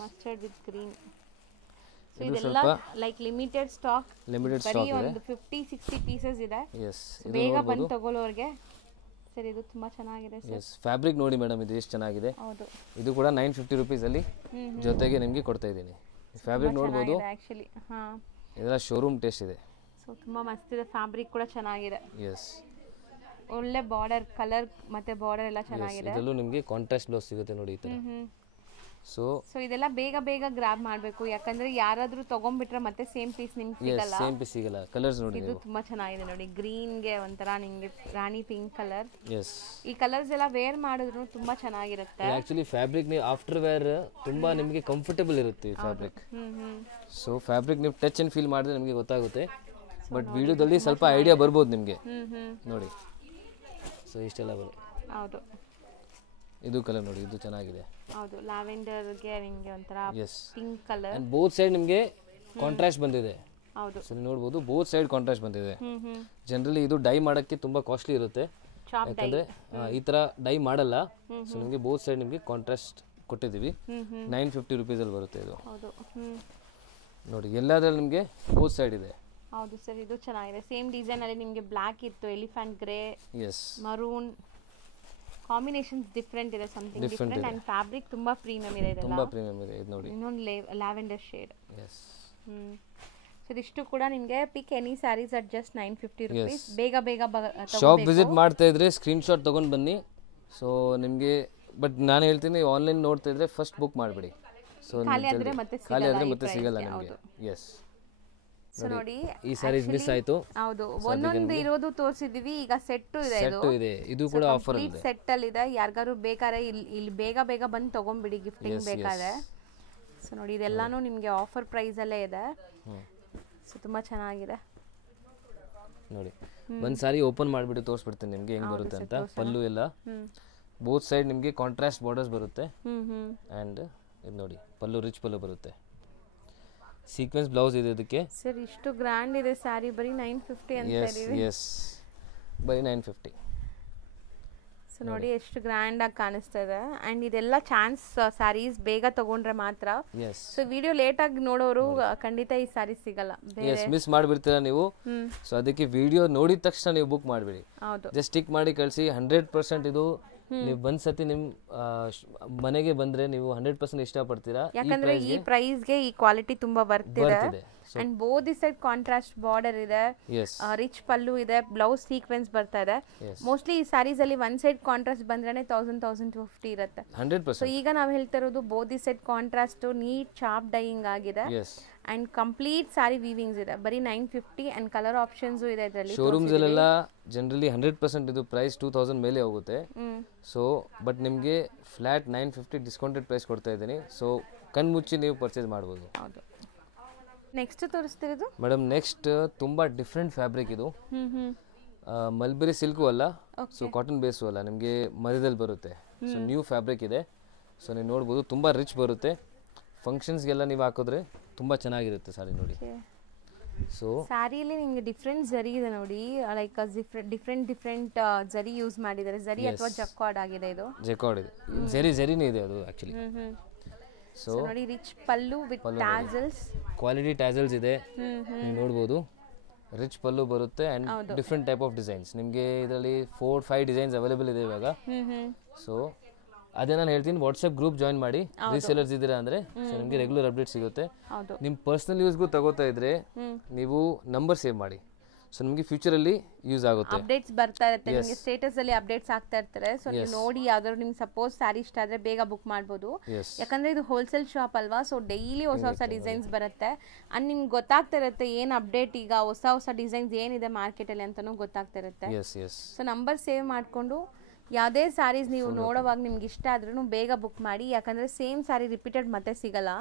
Mustard with green. ಸೊ ಇದೆಲ್ಲ ಲೈಕ್ ಲಿಮಿಟೆಡ್ ಸ್ಟಾಕ್. ಬರೀ ಒಂದು 50-60 ಪೀಸಸ್ ಇದೆ. ಬೇಗ ಬಂದು ತಗೊಳ್ಳೋರಿಗೆ. ಸರ್ ಇದು ತುಂಬಾ ಚೆನ್ನಾಗಿದೆ ಸರ್. ಎಸ್, ಫ್ಯಾಬ್ರಿಕ್ ನೋಡಿ ಮೇಡಮ್, ಇದು ಎಷ್ಟು ಚೆನ್ನಾಗಿದೆ. ಹೌದು, ಇದು ಕೂಡ 950 ರುಪೀಸ್ ಅಲ್ಲಿ ಜೊತೆಗೆ ನಿಮಗೆ ಕೊಡ್ತಾ ಇದ್ದೀನಿ. ಫ್ಯಾಬ್ರಿಕ್ ನೋಡಬಹುದು. ಆಕ್ಚುಲಿ ಇದೆಲ್ಲ ಶೋರೂಮ್ ಟೇಸ್ಟ್ ಇದೆ. ಸೊ ತುಂಬಾ ಮಸ್ತ್ ಇದೆ. ಫ್ಯಾಬ್ರಿಕ್ ಕೂಡ ಚೆನ್ನಾಗಿದೆ. ಎಸ್, ಒಳ್ಳೆ ಬಾರ್ಡರ್ ಕಲರ್ ಮತ್ತೆ ಬಾರ್ಡರ್ ಎಲ್ಲ ಚೆನ್ನಾಗಿದೆ. ಇದರಲ್ಲೂ ನಿಮಗೆ ಕಾಂಟ್ರಾಸ್ಟ್ ಬ್ಲೌಸ್ ಸಿಗುತ್ತೆ ನೋಡಿ ಈ ತರ. ಸೊ ಇದೆಲ್ಲ ಬೇಗ ಗ್ರಾಬ್ ಮಾಡಬೇಕು, ಯಾಕಂದ್ರೆ ಯಾರಾದ್ರೂ ತಗೊಂಡ್ಬಿಟ್ರೆ ಮತ್ತೆ ಸೇಮ್ ಪೀಸ್ ನಿಮ್ಗೆ ಸಿಗಲ್ಲ. ಸೇಮ್ ಪೀಸ್ ಸಿಗಲ್ಲ. ಕಲರ್ಸ್ ನೋಡಿ, ಇದು ತುಂಬಾ ಚೆನ್ನಾಗಿದೆ ನೋಡಿ. ಗ್ರೀನ್ ಗೆ ಒಂಥರ ನಿಮಗೆ ರಾಣಿ ಪಿಂಕ್ ಕಲರ್. ಎಸ್, ಈ ಕಲರ್ಸ್ ಎಲ್ಲ ವೇರ್ ಮಾಡಿದ್ರು ತುಂಬಾ ಚೆನ್ನಾಗಿರುತ್ತೆ. ಆಕ್ಚುಲಿ ಫ್ಯಾಬ್ರಿಕ್ ನೀವು ಆಫ್ಟರ್ ವೇರ್ ತುಂಬಾ ನಿಮಗೆ ಕಂಫರ್ಟಬಲ್ ಇರುತ್ತೆ ಈ ಫ್ಯಾಬ್ರಿಕ್. ಸೊ ಫ್ಯಾಬ್ರಿಕ್ ನೀವು ಟಚ್ ಅಂಡ್ ಫೀಲ್ ಮಾಡಿದ್ರೆ ನಿಮಗೆ ಗೊತ್ತಾಗುತ್ತೆ. ಬಟ್ ವಿಡಿಯೋದಲ್ಲಿ ಸ್ವಲ್ಪ ಐಡಿಯಾ ಬರ್ಬೋದು ನಿಮಗೆ ನೋಡಿ. ಸೊ ಇಷ್ಟೆಲ್ಲ ಬರುತ್ತೆ. ಹೌದು, ಇದು ಕಲರ್ ನೋಡಿ, ಇದು ಚೆನ್ನಾಗಿದೆ. ಹೌದು, ಲ್ಯಾವೆಂಡರ್ ಗೆ ನಿಮಗೆ ಒಂಥರ pink colour. And both side ನಿಮಗೆ ಕಾಂಟ್ರಾಸ್ಟ್ ಬಂದಿದೆ. ಹೌದು, ಸೊ ನೀವು ನೋಡಬಹುದು ಬೋತ್ ಸೈಡ್ ಕಾಂಟ್ರಾಸ್ಟ್ ಬಂದಿದೆ. ಜನರಲಿ ಇದು ಡೈ ಮಾಡಕ್ಕೆ ತುಂಬಾ ಕಾಸ್ಟ್ಲಿ ಇರುತ್ತೆ, ಯಾಕಂದ್ರೆ ಈ ತರ ಡೈ ಮಾಡಲ್ಲ. ಸೊ ನಿಮಗೆ ಬೋತ್ ಸೈಡ್ ನಿಮಗೆ ಕಾಂಟ್ರಾಸ್ಟ್ ಕೊಟ್ಟಿದ್ದೀವಿ. 950 ರುಪೀಸ್ ಅಲ್ಲಿ ಬರುತ್ತೆ ಇದು. ಹೌದು ನೋಡಿ, ಎಲ್ಲಾದ್ರಲ್ಲಿ ನಿಮಗೆ ಬೋತ್ ಸೈಡ್ ಇದೆ. ಹೌದು ಸರ್, ಇದು ಚೆನ್ನಾಗಿದೆ. ಸೇಮ್ ಡಿಸೈನ್ ಅಲ್ಲಿ ನಿಮಗೆ ಬ್ಲಾಕ್ ಇತ್ತು, elephant grey, yes, maroon, combinations different ಇದೆ, ಸಮಥಿಂಗ್ ಡಿಫ್ರೆಂಟ್ ಅಂಡ್ ಫ್ಯಾಬ್ರಿಕ್ ತುಂಬಾ ಪ್ರೀಮಿಯಂ ಇದೆ, ಇದೆಲ್ಲ ತುಂಬಾ ಪ್ರೀಮಿಯಂ ಇದೆ. ಇದು ನೋಡಿ ಇನ್ನೊಂದು ಲ್ಯಾವೆಂಡರ್ ಶೇಡ್. ಎಸ್. ಸೊ ಇದಿಷ್ಟು ಕೂಡ ನಿಮಗೆ pick any saris at just 950 rupees. ಬೇಗ ಬೇಗ ಶಾಪ್ ವಿಸಿಟ್ ಮಾಡ್ತಾ ಇದ್ರೆ ಸ್ಕ್ರೀನ್ ಶಾಟ್ ತಗೊಂಡು ಬನ್ನಿ. ಸೊ ನಿಮಗೆ ಬಟ್ ನಾನು ಹೇಳ್ತೀನಿ ಆನ್ಲೈನ್ ನೋಡ್ತಾ ಇದ್ರೆ ಫಸ್ಟ್ ಬುಕ್ ಮಾಡಿಬಿಡಿ. ಸೊ ಖಾಲಿ ಆದರೆ ಮತ್ತೆ ಸಿಗಲ್ಲ ನಿಮಗೆ. ಎಸ್. ಸೊ ನೋಡಿ ಈ ಸ್ಯಾರೀಸ್ ಮಿಸ್ ಆಯ್ತು. ಹೌದು, ಒಂದೊಂದು ಇರೋದು ತೋರಿಸಿದೀವಿ, ಈಗ ಸೆಟ್ ಇದೆ, ಇದು ಕೂಡ ಆಫರ್ ಇದೆ, ಸೆಟ್ ಅಲ್ಲಿ ಇದೆ. ಯಾರಿಗಾರು ಬೇಕಾದ್ರೆ ಇಲ್ಲಿ ಬೇಗ ಬೇಗ ಬಂದು ತಗೊಂಡ್ಬಿಡಿ ಗಿಫ್ಟಿಂಗ್ ಬೇಕಾದ್ರೆ. ಸೊ ನೋಡಿ ಇದೆಲ್ಲಾನು ನಿಮಗೆ ಆಫರ್ ಪ್ರೈಸ್ ಅಲ್ಲೇ ಇದೆ. ಸೊ ತುಂಬಾ ಚೆನ್ನಾಗಿದೆ ನೋಡಿ. ಒಂದು ಸಾರಿ ಓಪನ್ ಮಾಡಿಬಿಟ್ಟು ತೋರಿಸ್ಬಿಡ್ತೀನಿ ನಿಮಗೆ ಹೆಂಗೆ ಬರುತ್ತೆ ಅಂತ. ಪಲ್ಲು ಎಲ್ಲ ಬೋತ್ ಸೈಡ್ ನಿಮಗೆ ಕಾಂಟ್ರಾಸ್ಟ್ ಬಾರ್ಡರ್ಸ್ ಬರುತ್ತೆ. ಆ್ಯಂಡ್ ಇದು ನೋಡಿ ಪಲ್ಲು ರಿಚ್ ಪಲ್ಲು ಬರುತ್ತೆ, ಸೀಕ್ವೆನ್ಸ್ ಬ್ಲೌಸ್ ಇದೆ ಇದಕ್ಕೆ. ಸರ್ ಇಷ್ಟು ಗ್ರ್ಯಾಂಡ್ ಇದೆ ಸ್ಯಾರಿ, ಬರೀ 950 ಅಂತ ಇದೀವಿ. ಎಸ್, ಬರೀ 950. ಸೊ ನೋಡಿ ಎಷ್ಟು ಗ್ರ್ಯಾಂಡ್ ಆಗಿ ಕಾಣಿಸ್ತಾ ಇದೆ. ಅಂಡ್ ಇದೆಲ್ಲ ಚಾನ್ಸ್ ಸ್ಯಾರೀಸ್, ಬೇಗ ತಗೊಂಡ್ರೆ ಮಾತ್ರ. ಸೊ ವಿಡಿಯೋ ಲೇಟ್ ಆಗಿ ನೋಡೋರು ಖಂಡಿತ ಈ ಸ್ಯಾರಿ ಸಿಗಲ್ಲ, ಮಿಸ್ ಮಾಡಿಬಿಡ್ತೀರಾ ನೀವು. ಸೊ ಅದಕ್ಕೆ ವಿಡಿಯೋ ನೋಡಿದ ತಕ್ಷಣ ನೀವು ಬುಕ್ ಮಾಡಿಬಿಡಿ. ಜಸ್ಟ್ ಟಿಕ್ ಮಾಡಿ ಕಳಿಸಿ. 100% ಇದು ನೀವು ಒಂದ್ಸತಿ ನಿಮ್ ಮನೆಗೆ ಬಂದ್ರೆ ನೀವು 100% ಇಷ್ಟಪಡ್ತೀರಾ. ಯಾಕಂದ್ರೆ ಈ ಪ್ರೈಸ್ಗೆ ಈ ಕ್ವಾಲಿಟಿ ತುಂಬಾ ಬರ್ತಿದೆ. And both side contrast border ಇದೆ, ರಿಚ್ ಪಲ್ಲು ಇದೆ, ಬ್ಲೌಸ್ ಸೀಕ್ವೆನ್ಸ್ ಬರ್ತಾ ಇದೆ. ಮೋಸ್ಟ್ಲಿ ಈ ಸ್ಯಾರೀಸ್ ಅಲ್ಲಿ ಒನ್ ಸೈಡ್ ಕಾಂಟ್ರಾಸ್ಟ್ ಬಂದ್ರೆ 1000-1250 ಇರುತ್ತೆ. 100%. ಸೊ ಈಗ ನಾವು ಹೇಳ್ತಾ ಇರೋದು both side contrast neat sharp dyeing ಆಗಿದೆ. ಅಂಡ್ ಕಂಪ್ಲೀಟ್ ಸ್ಯಾರಿ ವೀವಿಂಗ್ಸ್ ಇದೆ, ಬರೀ 950. ಅಂಡ್ ಕಲರ್ ಆಪ್ಷನ್ಸ್ ಇದೆ ಇದರಲ್ಲಿ. ಶೋರೂಮ್ಸ್ ಅಲ್ಲೆಲ್ಲ ಜನರಲಿ 100% ಇದು ಪ್ರೈಸ್ 2000 ಮೇಲೆ ಹೋಗುತ್ತೆ. ಸೊ ಬಟ್ ನಿಮಗೆ ಫ್ಲಾಟ್ 950 ಡಿಸ್ಕೌಂಟೆಡ್ ಪ್ರೈಸ್ ಕೊಡ್ತಾ ಇದ್ದೀನಿ. ಸೊ ಕಣ್ಮುಚ್ಚಿ ನೀವು ಪರ್ಚೇಸ್ ಮಾಡ್ಬೋದು. ಹೌದು. ನೆಕ್ಸ್ಟ್ ತೋರಿಸ್ತಿರೋದು ಮೇಡಮ್, ನೆಕ್ಸ್ಟ್ ತುಂಬಾ ಡಿಫ್ರೆಂಟ್ ಫ್ಯಾಬ್ರಿಕ್ ಇದು. ಮಲ್ಬರಿ ಸಿಲ್ಕು ಅಲ್ಲ, ಸೊ ಕಾಟನ್ ಬೇಸು ಅಲ್ಲ, ನಿಮಗೆ ಮಧ್ಯದಲ್ಲಿ ಬರುತ್ತೆ. ಸೊ ನ್ಯೂ ಫ್ಯಾಬ್ರಿಕ್ ಇದೆ. ಸೊ ನೀವು ನೋಡ್ಬೋದು ತುಂಬಾ ರಿಚ್ ಬರುತ್ತೆ. ಫಂಕ್ಷನ್ಸ್ಗೆಲ್ಲ ನೀವು ಹಾಕಿದ್ರೆ ತುಂಬಾ ಚೆನ್ನಾಗಿರುತ್ತೆ ಸಾರಿ. ನೋಡಿ ಸೊ ಸ್ಯಾರಿಯಲ್ಲಿ ನಿಮಗೆ ಡಿಫ್ರೆಂಟ್ ಜರಿ ಇದೆ ನೋಡಿ, ಲೈಕ್ ಡಿಫ್ರೆಂಟ್ ಜರಿ ಯೂಸ್ ಮಾಡಿದ್ದಾರೆ. ಜರಿ ಅಥವಾ ಜಕ್ಕಾರ್ಡ್ ಆಗಿದೆ, ಇದು ಜಕ್ಕಾರ್ಡ್ ಇದೆ, ಜರಿನೇ ಇದೆ ಅದು ಆಕ್ಚುಲಿ. ಸೊ ನೋಡಿ rich pallu with tassels, quality tassels ಇದೆ, ನೀವು ನೋಡ್ಬೋದು. ರಿಚ್ ಪಲ್ಲು ಬರುತ್ತೆ and different type of designs. ನಿಮಗೆ ಇದರಲ್ಲಿ 4-5 ಡಿಸೈನ್ಸ್ ಅವೈಲೇಬಲ್ ಇದೆ ಇವಾಗ. ಸೊ ಅದೇ ನಾನು ಹೇಳ್ತೀನಿ, ವಾಟ್ಸ್ಆಪ್ ಗ್ರೂಪ್ ಜಾಯಿನ್ ಮಾಡಿ. ರೀಸೇಲರ್ಸ್ ಇದ್ದೀರಾ ಅಂದ್ರೆ ಸೊ ನಿಮಗೆ ರೆಗ್ಯುಲರ್ ಅಪ್ಡೇಟ್ ಸಿಗುತ್ತೆ. ನಿಮ್ಮ ಪರ್ಸನಲ್ ಯೂಸ್ಗೂ ತಗೋತಾ ಇದ್ರೆ ನೀವು ನಂಬರ್ ಸೇವ್ ಮಾಡಿ. ಸೊ ನಿಮಗೆ ಫ್ಯೂಚರಲ್ಲಿ ಯೂಸ್ ಆಗುತ್ತೆ. ಅಪ್ಡೇಟ್ಸ್ ಬರ್ತಾ ಇರುತ್ತೆ, ನಿಮಗೆ ಸ್ಟೇಟಸ್ ಅಲ್ಲಿ ಅಪ್ಡೇಟ್ಸ್ ಆಗ್ತಾ ಇರ್ತಾರೆ. ಸೊ ನೀವು ನೋಡಿ ಯಾವ್ದಾದ್ರು ನಿಮ್ಗೆ ಸಪೋಸ್ ಸ್ಯಾರಿ ಇಷ್ಟ ಆದ್ರೆ ಬೇಗ ಬುಕ್ ಮಾಡ್ಬೋದು. ಯಾಕಂದ್ರೆ ಇದು ಹೋಲ್ಸೇಲ್ ಶಾಪ್ ಅಲ್ವಾ, ಸೊ ಡೈಲಿ ಹೊಸ ಹೊಸ ಡಿಸೈನ್ಸ್ ಬರುತ್ತೆ. ಅಂಡ್ ನಿಮ್ಗೆ ಗೊತ್ತಾಗ್ತಾ ಇರುತ್ತೆ ಏನ್ ಅಪ್ಡೇಟ್, ಈಗ ಹೊಸ ಡಿಸೈನ್ಸ್ ಏನಿದೆ ಮಾರ್ಕೆಟ್ ಅಲ್ಲಿ ಅಂತಾನು ಗೊತ್ತಾಗ್ತಾ ಇರುತ್ತೆ. ಸೊ ನಂಬರ್ ಸೇವ್ ಮಾಡ್ಕೊಂಡು ಯಾವುದೇ ಸ್ಯಾರೀಸ್ ನೀವು ನೋಡೋವಾಗ ನಿಮ್ಗೆ ಇಷ್ಟ ಆದ್ರೂ ಬೇಗ ಬುಕ್ ಮಾಡಿ. ಯಾಕಂದ್ರೆ ಸೇಮ್ ಸ್ಯಾರಿ ರಿಪೀಟೆಡ್ ಮತ್ತೆ ಸಿಗಲ್ಲ.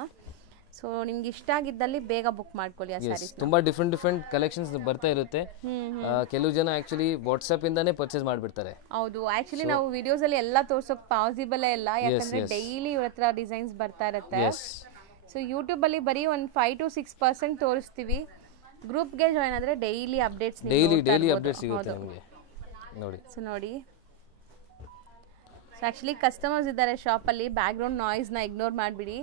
ಸೊ ನಿಮ್ಗೆ ಇಷ್ಟ ಆಗಿದ್ದಲ್ಲಿ ಬೇಗ ಬುಕ್ ಮಾಡ್ಕೊಳ್ಳಿ ಆ ಸ್ಯಾರೀಸ್. ತುಂಬಾ ಡಿಫ್ರೆಂಟ್ ಕಲೆಕ್ಷನ್ಸ್ ಬರ್ತಾ ಇರುತ್ತೆ. ಕೆಲವು ಜನ ಆಕ್ಚುಲಿ ವಾಟ್ಸ್ಆಪ್ ಇಂದಾನೇ ಪರ್ಚೇಸ್ ಮಾಡ್ಬಿಡ್ತಾರೆ. ಹೌದು, ಆಕ್ಚುಲಿ ನಾವು ವಿಡಿಯೋಸ್ ಅಲ್ಲಿ ಎಲ್ಲ ತೋರ್ಸೋಕ್ ಪಾಸಿಬಲ್ ಇಲ್ಲ, ಯಾಕಂದ್ರೆ ಡೈಲಿ ಇವ್ರ ಹತ್ರ ಡಿಸೈನ್ಸ್ ಬರ್ತಾ ಇರುತ್ತೆ. ಸೊ ಯೂಟ್ಯೂಬ್ ಅಲ್ಲಿ ಬರೀ ಒಂದು 5-6% ತೋರಿಸ್ತೀವಿ. ಗ್ರೂಪ್ಗೆ ಜಾಯ್ನ್ ಆದ್ರೆ ಡೈಲಿ ಅಪ್ಡೇಟ್ಸ್ ಸಿಗುತ್ತೆ ನಿಮಗೆ. ನೋಡಿ ಸೊ ನೋಡಿ, ಸೊ ಆಕ್ಚುಲಿ ಕಸ್ಟಮರ್ಸ್ ಇದ್ದಾರೆ ಶಾಪಲ್ಲಿ, ಬ್ಯಾಕ್ ಗ್ರೌಂಡ್ ನಾಯ್ಸ್ ನ ಇಗ್ನೋರ್ ಮಾಡಿಬಿಡಿ.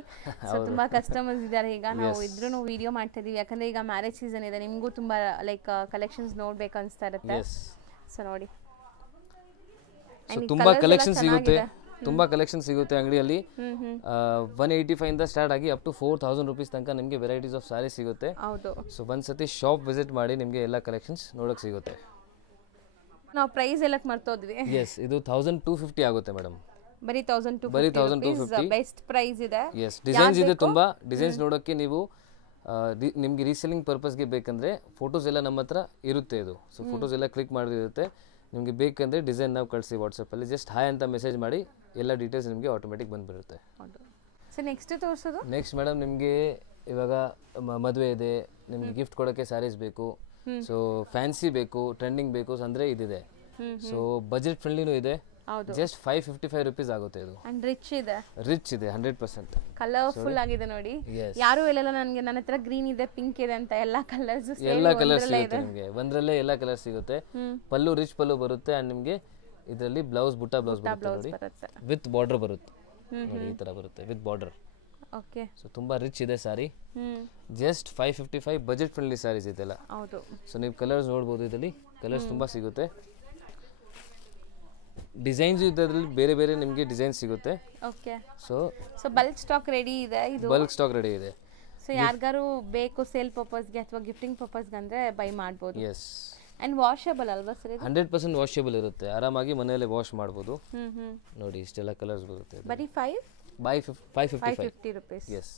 ಸೊ ತುಂಬಾ ಕಸ್ಟಮರ್ಸ್ ಇದ್ದಾರೆ. ಈಗ ನಾವು ಇದ್ರೂ ವಿಡಿಯೋ ಮಾಡ್ತಾ ಇದೀವಿ, ಯಾಕಂದ್ರೆ ಈಗ ಮ್ಯಾರೇಜ್ ಸೀಸನ್ ಇದೆ, ನಿಮಗೂ ತುಂಬಾ ಲೈಕ್ ಕಲೆಕ್ಷನ್ಸ್ ನೋಡ್ಬೇಕು ಅನ್ಸ್ತಾ ಇರುತ್ತೆ. ಸೊ ನೋಡಿ ತುಂಬಾ ಕಲೆಕ್ಷನ್ ಸಿಗುತ್ತೆ ಅಂಗಡಿಯಲ್ಲಿ. 185 ಇಂದ ಸ್ಟಾರ್ಟ್ ಆಗಿ ಅಪ್ ಟು 4000 ರೂಪೀಸ್ ತನಕ ನಿಮಗೆ ವೆರೈಟೀಸ್ ಆಫ್ ಸ್ಯಾರಿ ಸಿಗುತ್ತೆ. ಸೊ ಒಂದ್ಸತಿ ಶಾಪ್ ವಿಸಿಟ್ ಮಾಡಿ, ನಿಮಗೆ ಎಲ್ಲ ಕಲೆಕ್ಷನ್ಸ್ ನೋಡಕ್ ಸಿಗುತ್ತೆ. ನಾವು ಪ್ರೈಸ್ ಎಲ್ಲ ಮರ್ತೋದ್ವಿ. ಎಸ್, ಇದು 1250 ಆಗುತ್ತೆ ಮೇಡಮ್. ಬರೀ 1250 ಬೆಸ್ಟ್ ಪ್ರೈಸ್ ಇದೆ. ಎಸ್, ಡಿಸೈನ್ಸ್ ಇದೆ ತುಂಬಾ. ಡಿಸೈನ್ಸ್ ನೋಡೋಕೆ ನೀವು ನಿಮಗೆ ರೀಸೆಲ್ಲಿಂಗ್ ಪರ್ಪಸ್ಗೆ ಬೇಕಂದ್ರೆ ಫೋಟೋಸ್ ಎಲ್ಲ ನಮ್ಮ ಹತ್ರ ಇರುತ್ತೆ. ಇದು ಸೊ ಫೋಟೋಸ್ ಎಲ್ಲ ಕ್ಲಿಕ್ ಮಾಡಿರುತ್ತೆ. ನಿಮಗೆ ಬೇಕಂದ್ರೆ ಡಿಸೈನ್ ನಾವು ಕಳಿಸಿ ವಾಟ್ಸಪ್ಪಲ್ಲಿ, ಜಸ್ಟ್ ಹಾಯ್ ಅಂತ ಮೆಸೇಜ್ ಮಾಡಿ, ಎಲ್ಲ ಡೀಟೇಲ್ಸ್ ನಿಮಗೆ ಆಟೋಮೆಟಿಕ್ ಬಂದುಬಿಡುತ್ತೆ. ಸೊ ನೆಕ್ಸ್ಟ್ ತೋರಿಸೋದು, ನೆಕ್ಸ್ಟ್ ಮೇಡಮ್ ನಿಮಗೆ ಇವಾಗ ಮದುವೆ ಇದೆ, ನಿಮಗೆ ಗಿಫ್ಟ್ ಕೊಡೋಕ್ಕೆ ಸ್ಯಾರೀಸ್ ಬೇಕು, ಸೊ ಫ್ಯಾನ್ಸಿ ಬೇಕು, ಟ್ರೆಂಡಿಂಗ್ ಬೇಕು ಅಂದ್ರೆ ಇದಿದೆ. ಸೊ ಬಜೆಟ್ ಫ್ರೆಂಡ್ಲಿನೂ ಇದೆ. ಜಸ್ಟ್ 555 ರೂಪೀಸ್ ಆಗುತ್ತೆ. ಇದು ರಿಚ್ ಇದೆ 100%. ಕಲರ್ಫುಲ್ ಆಗಿದೆ ನೋಡಿ. ಯಾರು ಇಲ್ಲ ನನಗೆ, ನನ್ನ ಹತ್ರ ಗ್ರೀನ್ ಇದೆ, ಪಿಂಕ್ ಇದೆ ಅಂತ ಎಲ್ಲ ಕಲರ್ಸ್ ಸಿಗುತ್ತೆ ನಿಮಗೆ. ಒಂದರಲ್ಲೇ ಎಲ್ಲ ಕಲರ್ ಸಿಗುತ್ತೆ. ಪಲ್ಲು ರಿಚ್ ಪಲ್ಲು ಬರುತ್ತೆ. ಅಂಡ್ ನಿಮಗೆ ಇದರಲ್ಲಿ ಬ್ಲೌಸ್ ಬುಟ್ಟ ಬ್ಲೌಸ್ ಬರುತ್ತೆ, ವಿತ್ ಬಾರ್ಡರ್ ಬರುತ್ತೆ ನೋಡಿ, ಈ ತರ ಬರುತ್ತೆ ವಿತ್ ಬಾರ್ಡರ್. ಓಕೆ, ಸೊ ತುಂಬಾ ರಿಚ್ ಇದೆ ಸಾರಿ. ಜಸ್ಟ್ 555 ಬಜೆಟ್ ಫ್ರೆಂಡ್ಲಿ ಸಾರೀಸ್ ಇದೆಲ್ಲ. ಹೌದು. ಸೊ ನೀವು ಕಲರ್ಸ್ ನೋಡಬಹುದು, ಇದರಲ್ಲಿ ಕಲರ್ಸ್ ತುಂಬಾ ಸಿಗುತ್ತೆ. ಡಿಸೈನ್ಸ್ ಇದ್ರಲ್ಲಿ ಬೇರೆ ಬೇರೆ ನಿಮಗೆ ಡಿಸೈನ್ ಸಿಗುತ್ತೆ. Okay. So bulk stock ready ಇದೆ ಇದು. ಬಲ್ಕ್ ಸ್ಟಾಕ್ ರೆಡಿ ಇದೆ. ಸೊ ಯಾರಿಗಾರು ಬೇಕು ಸೇಲ್ ಪರ್ಪಸ್ಗೆ ಅಥವಾ ಗಿಫ್ಟಿಂಗ್ ಪರ್ಪಸ್ಗೆ ಅಂದರೆ ಬೈ ಮಾಡ್ಬೋದು. ಎಸ್. ಆ್ಯಂಡ್ ವಾಷೇಬಲ್ ಅಲ್ವಾ ಸರ್ ಇದು? 100% ವಾಷೇಬಲ್ ಇರುತ್ತೆ, ಆರಾಮಾಗಿ ಮನೆಯಲ್ಲೇ ವಾಶ್ ಮಾಡ್ಬೋದು. ನೋಡಿ ಇಷ್ಟೆಲ್ಲ ಕಲರ್ಸ್ ಬರುತ್ತೆ. ಬರೀ 555 rupees. ಎಸ್.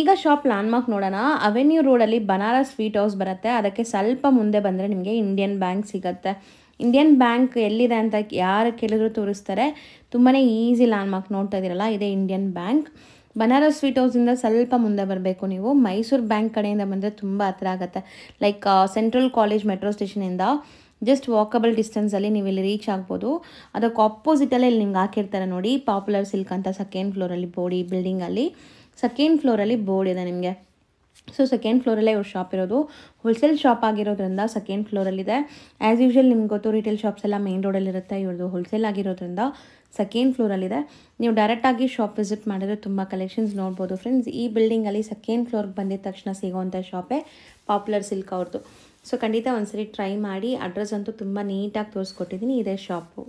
ಈಗ ಶಾಪ್ ಲ್ಯಾಂಡ್ಮಾರ್ಕ್ ನೋಡೋಣ. ಅವೆನ್ಯೂ ರೋಡಲ್ಲಿ ಬನಾರಸ್ ಸ್ವೀಟ್ ಹೌಸ್ ಬರುತ್ತೆ, ಅದಕ್ಕೆ ಸ್ವಲ್ಪ ಮುಂದೆ ಬಂದರೆ ನಿಮಗೆ ಇಂಡಿಯನ್ ಬ್ಯಾಂಕ್ ಸಿಗುತ್ತೆ. ಇಂಡಿಯನ್ ಬ್ಯಾಂಕ್ ಎಲ್ಲಿದೆ ಅಂತ ಯಾರು ಕೇಳಿದ್ರು ತೋರಿಸ್ತಾರೆ. ತುಂಬಾ ಈಸಿ ಲ್ಯಾಂಡ್ಮಾರ್ಕ್ ನೋಡ್ತಾ ಇದ್ದೀರಲ್ಲ, ಇದೇ ಇಂಡಿಯನ್ ಬ್ಯಾಂಕ್. ಬನಾರಸ್ ಸ್ವೀಟ್ ಹೌಸಿಂದ ಸ್ವಲ್ಪ ಮುಂದೆ ಬರಬೇಕು ನೀವು. ಮೈಸೂರು ಬ್ಯಾಂಕ್ ಕಡೆಯಿಂದ ಬಂದರೆ ತುಂಬ ಹತ್ರ ಆಗುತ್ತೆ. ಲೈಕ್ ಸೆಂಟ್ರಲ್ ಕಾಲೇಜ್ ಮೆಟ್ರೋ ಸ್ಟೇಷನಿಂದ ಜಸ್ಟ್ ವಾಕಬಲ್ ಡಿಸ್ಟೆನ್ಸಲ್ಲಿ ನೀವು ಇಲ್ಲಿ ರೀಚ್ ಆಗ್ಬೋದು. ಅದಕ್ಕೆ ಆಪೋಸಿಟಲ್ಲೇ ಇಲ್ಲಿ ನಿಮ್ಗೆ ಹಾಕಿರ್ತಾರೆ ನೋಡಿ, ಪಾಪ್ಯುಲರ್ ಸಿಲ್ಕ್ ಅಂತ ಸೆಕೆಂಡ್ ಫ್ಲೋರಲ್ಲಿ ಬೋರ್ಡ್. ಈ ಬಿಲ್ಡಿಂಗಲ್ಲಿ ಸೆಕೆಂಡ್ ಫ್ಲೋರಲ್ಲಿ ಬೋರ್ಡ್ ಇದೆ ನಿಮಗೆ. ಸೊ ಸೆಕೆಂಡ್ ಫ್ಲೋರಲ್ಲೇ ಇವ್ರ ಶಾಪ್ ಇರೋದು. ಹೋಲ್ಸೇಲ್ ಶಾಪ್ ಆಗಿರೋದ್ರಿಂದ ಸೆಕೆಂಡ್ ಫ್ಲೋರಲ್ಲಿದೆ. ಆ್ಯಸ್ ಯೂಶ್ವಲ್ ನಿಮ್ಗೆ ಗೊತ್ತು ರಿಟೇಲ್ ಶಾಪ್ಸ್ ಎಲ್ಲ ಮೇನ್ ರೋಡಲ್ಲಿರುತ್ತೆ, ಇವ್ರದ್ದು ಹೋಲ್ಸೇಲ್ ಆಗಿರೋದ್ರಿಂದ ಸೆಕೆಂಡ್ ಫ್ಲೋರಲ್ಲಿದೆ. ನೀವು ಡೈರೆಕ್ಟಾಗಿ ಶಾಪ್ ವಿಸಿಟ್ ಮಾಡಿದ್ರೆ ತುಂಬ ಕಲೆಕ್ಷನ್ಸ್ ನೋಡ್ಬೋದು ಫ್ರೆಂಡ್ಸ್. ಈ ಬಿಲ್ಡಿಂಗಲ್ಲಿ ಸೆಕೆಂಡ್ ಫ್ಲೋರ್ಗೆ ಬಂದಿದ ತಕ್ಷಣ ಸಿಗೋವಂಥ ಶಾಪೇ ಪಾಪ್ಯುಲರ್ ಸಿಲ್ಕ್ ಅವ್ರದ್ದು. ಸೊ ಖಂಡಿತ ಒಂದ್ಸರಿ ಟ್ರೈ ಮಾಡಿ. ಅಡ್ರೆಸ್ ಅಂತೂ ತುಂಬ ನೀಟಾಗಿ ತೋರಿಸ್ಕೊಟ್ಟಿದ್ದೀನಿ, ಇದೇ ಶಾಪು.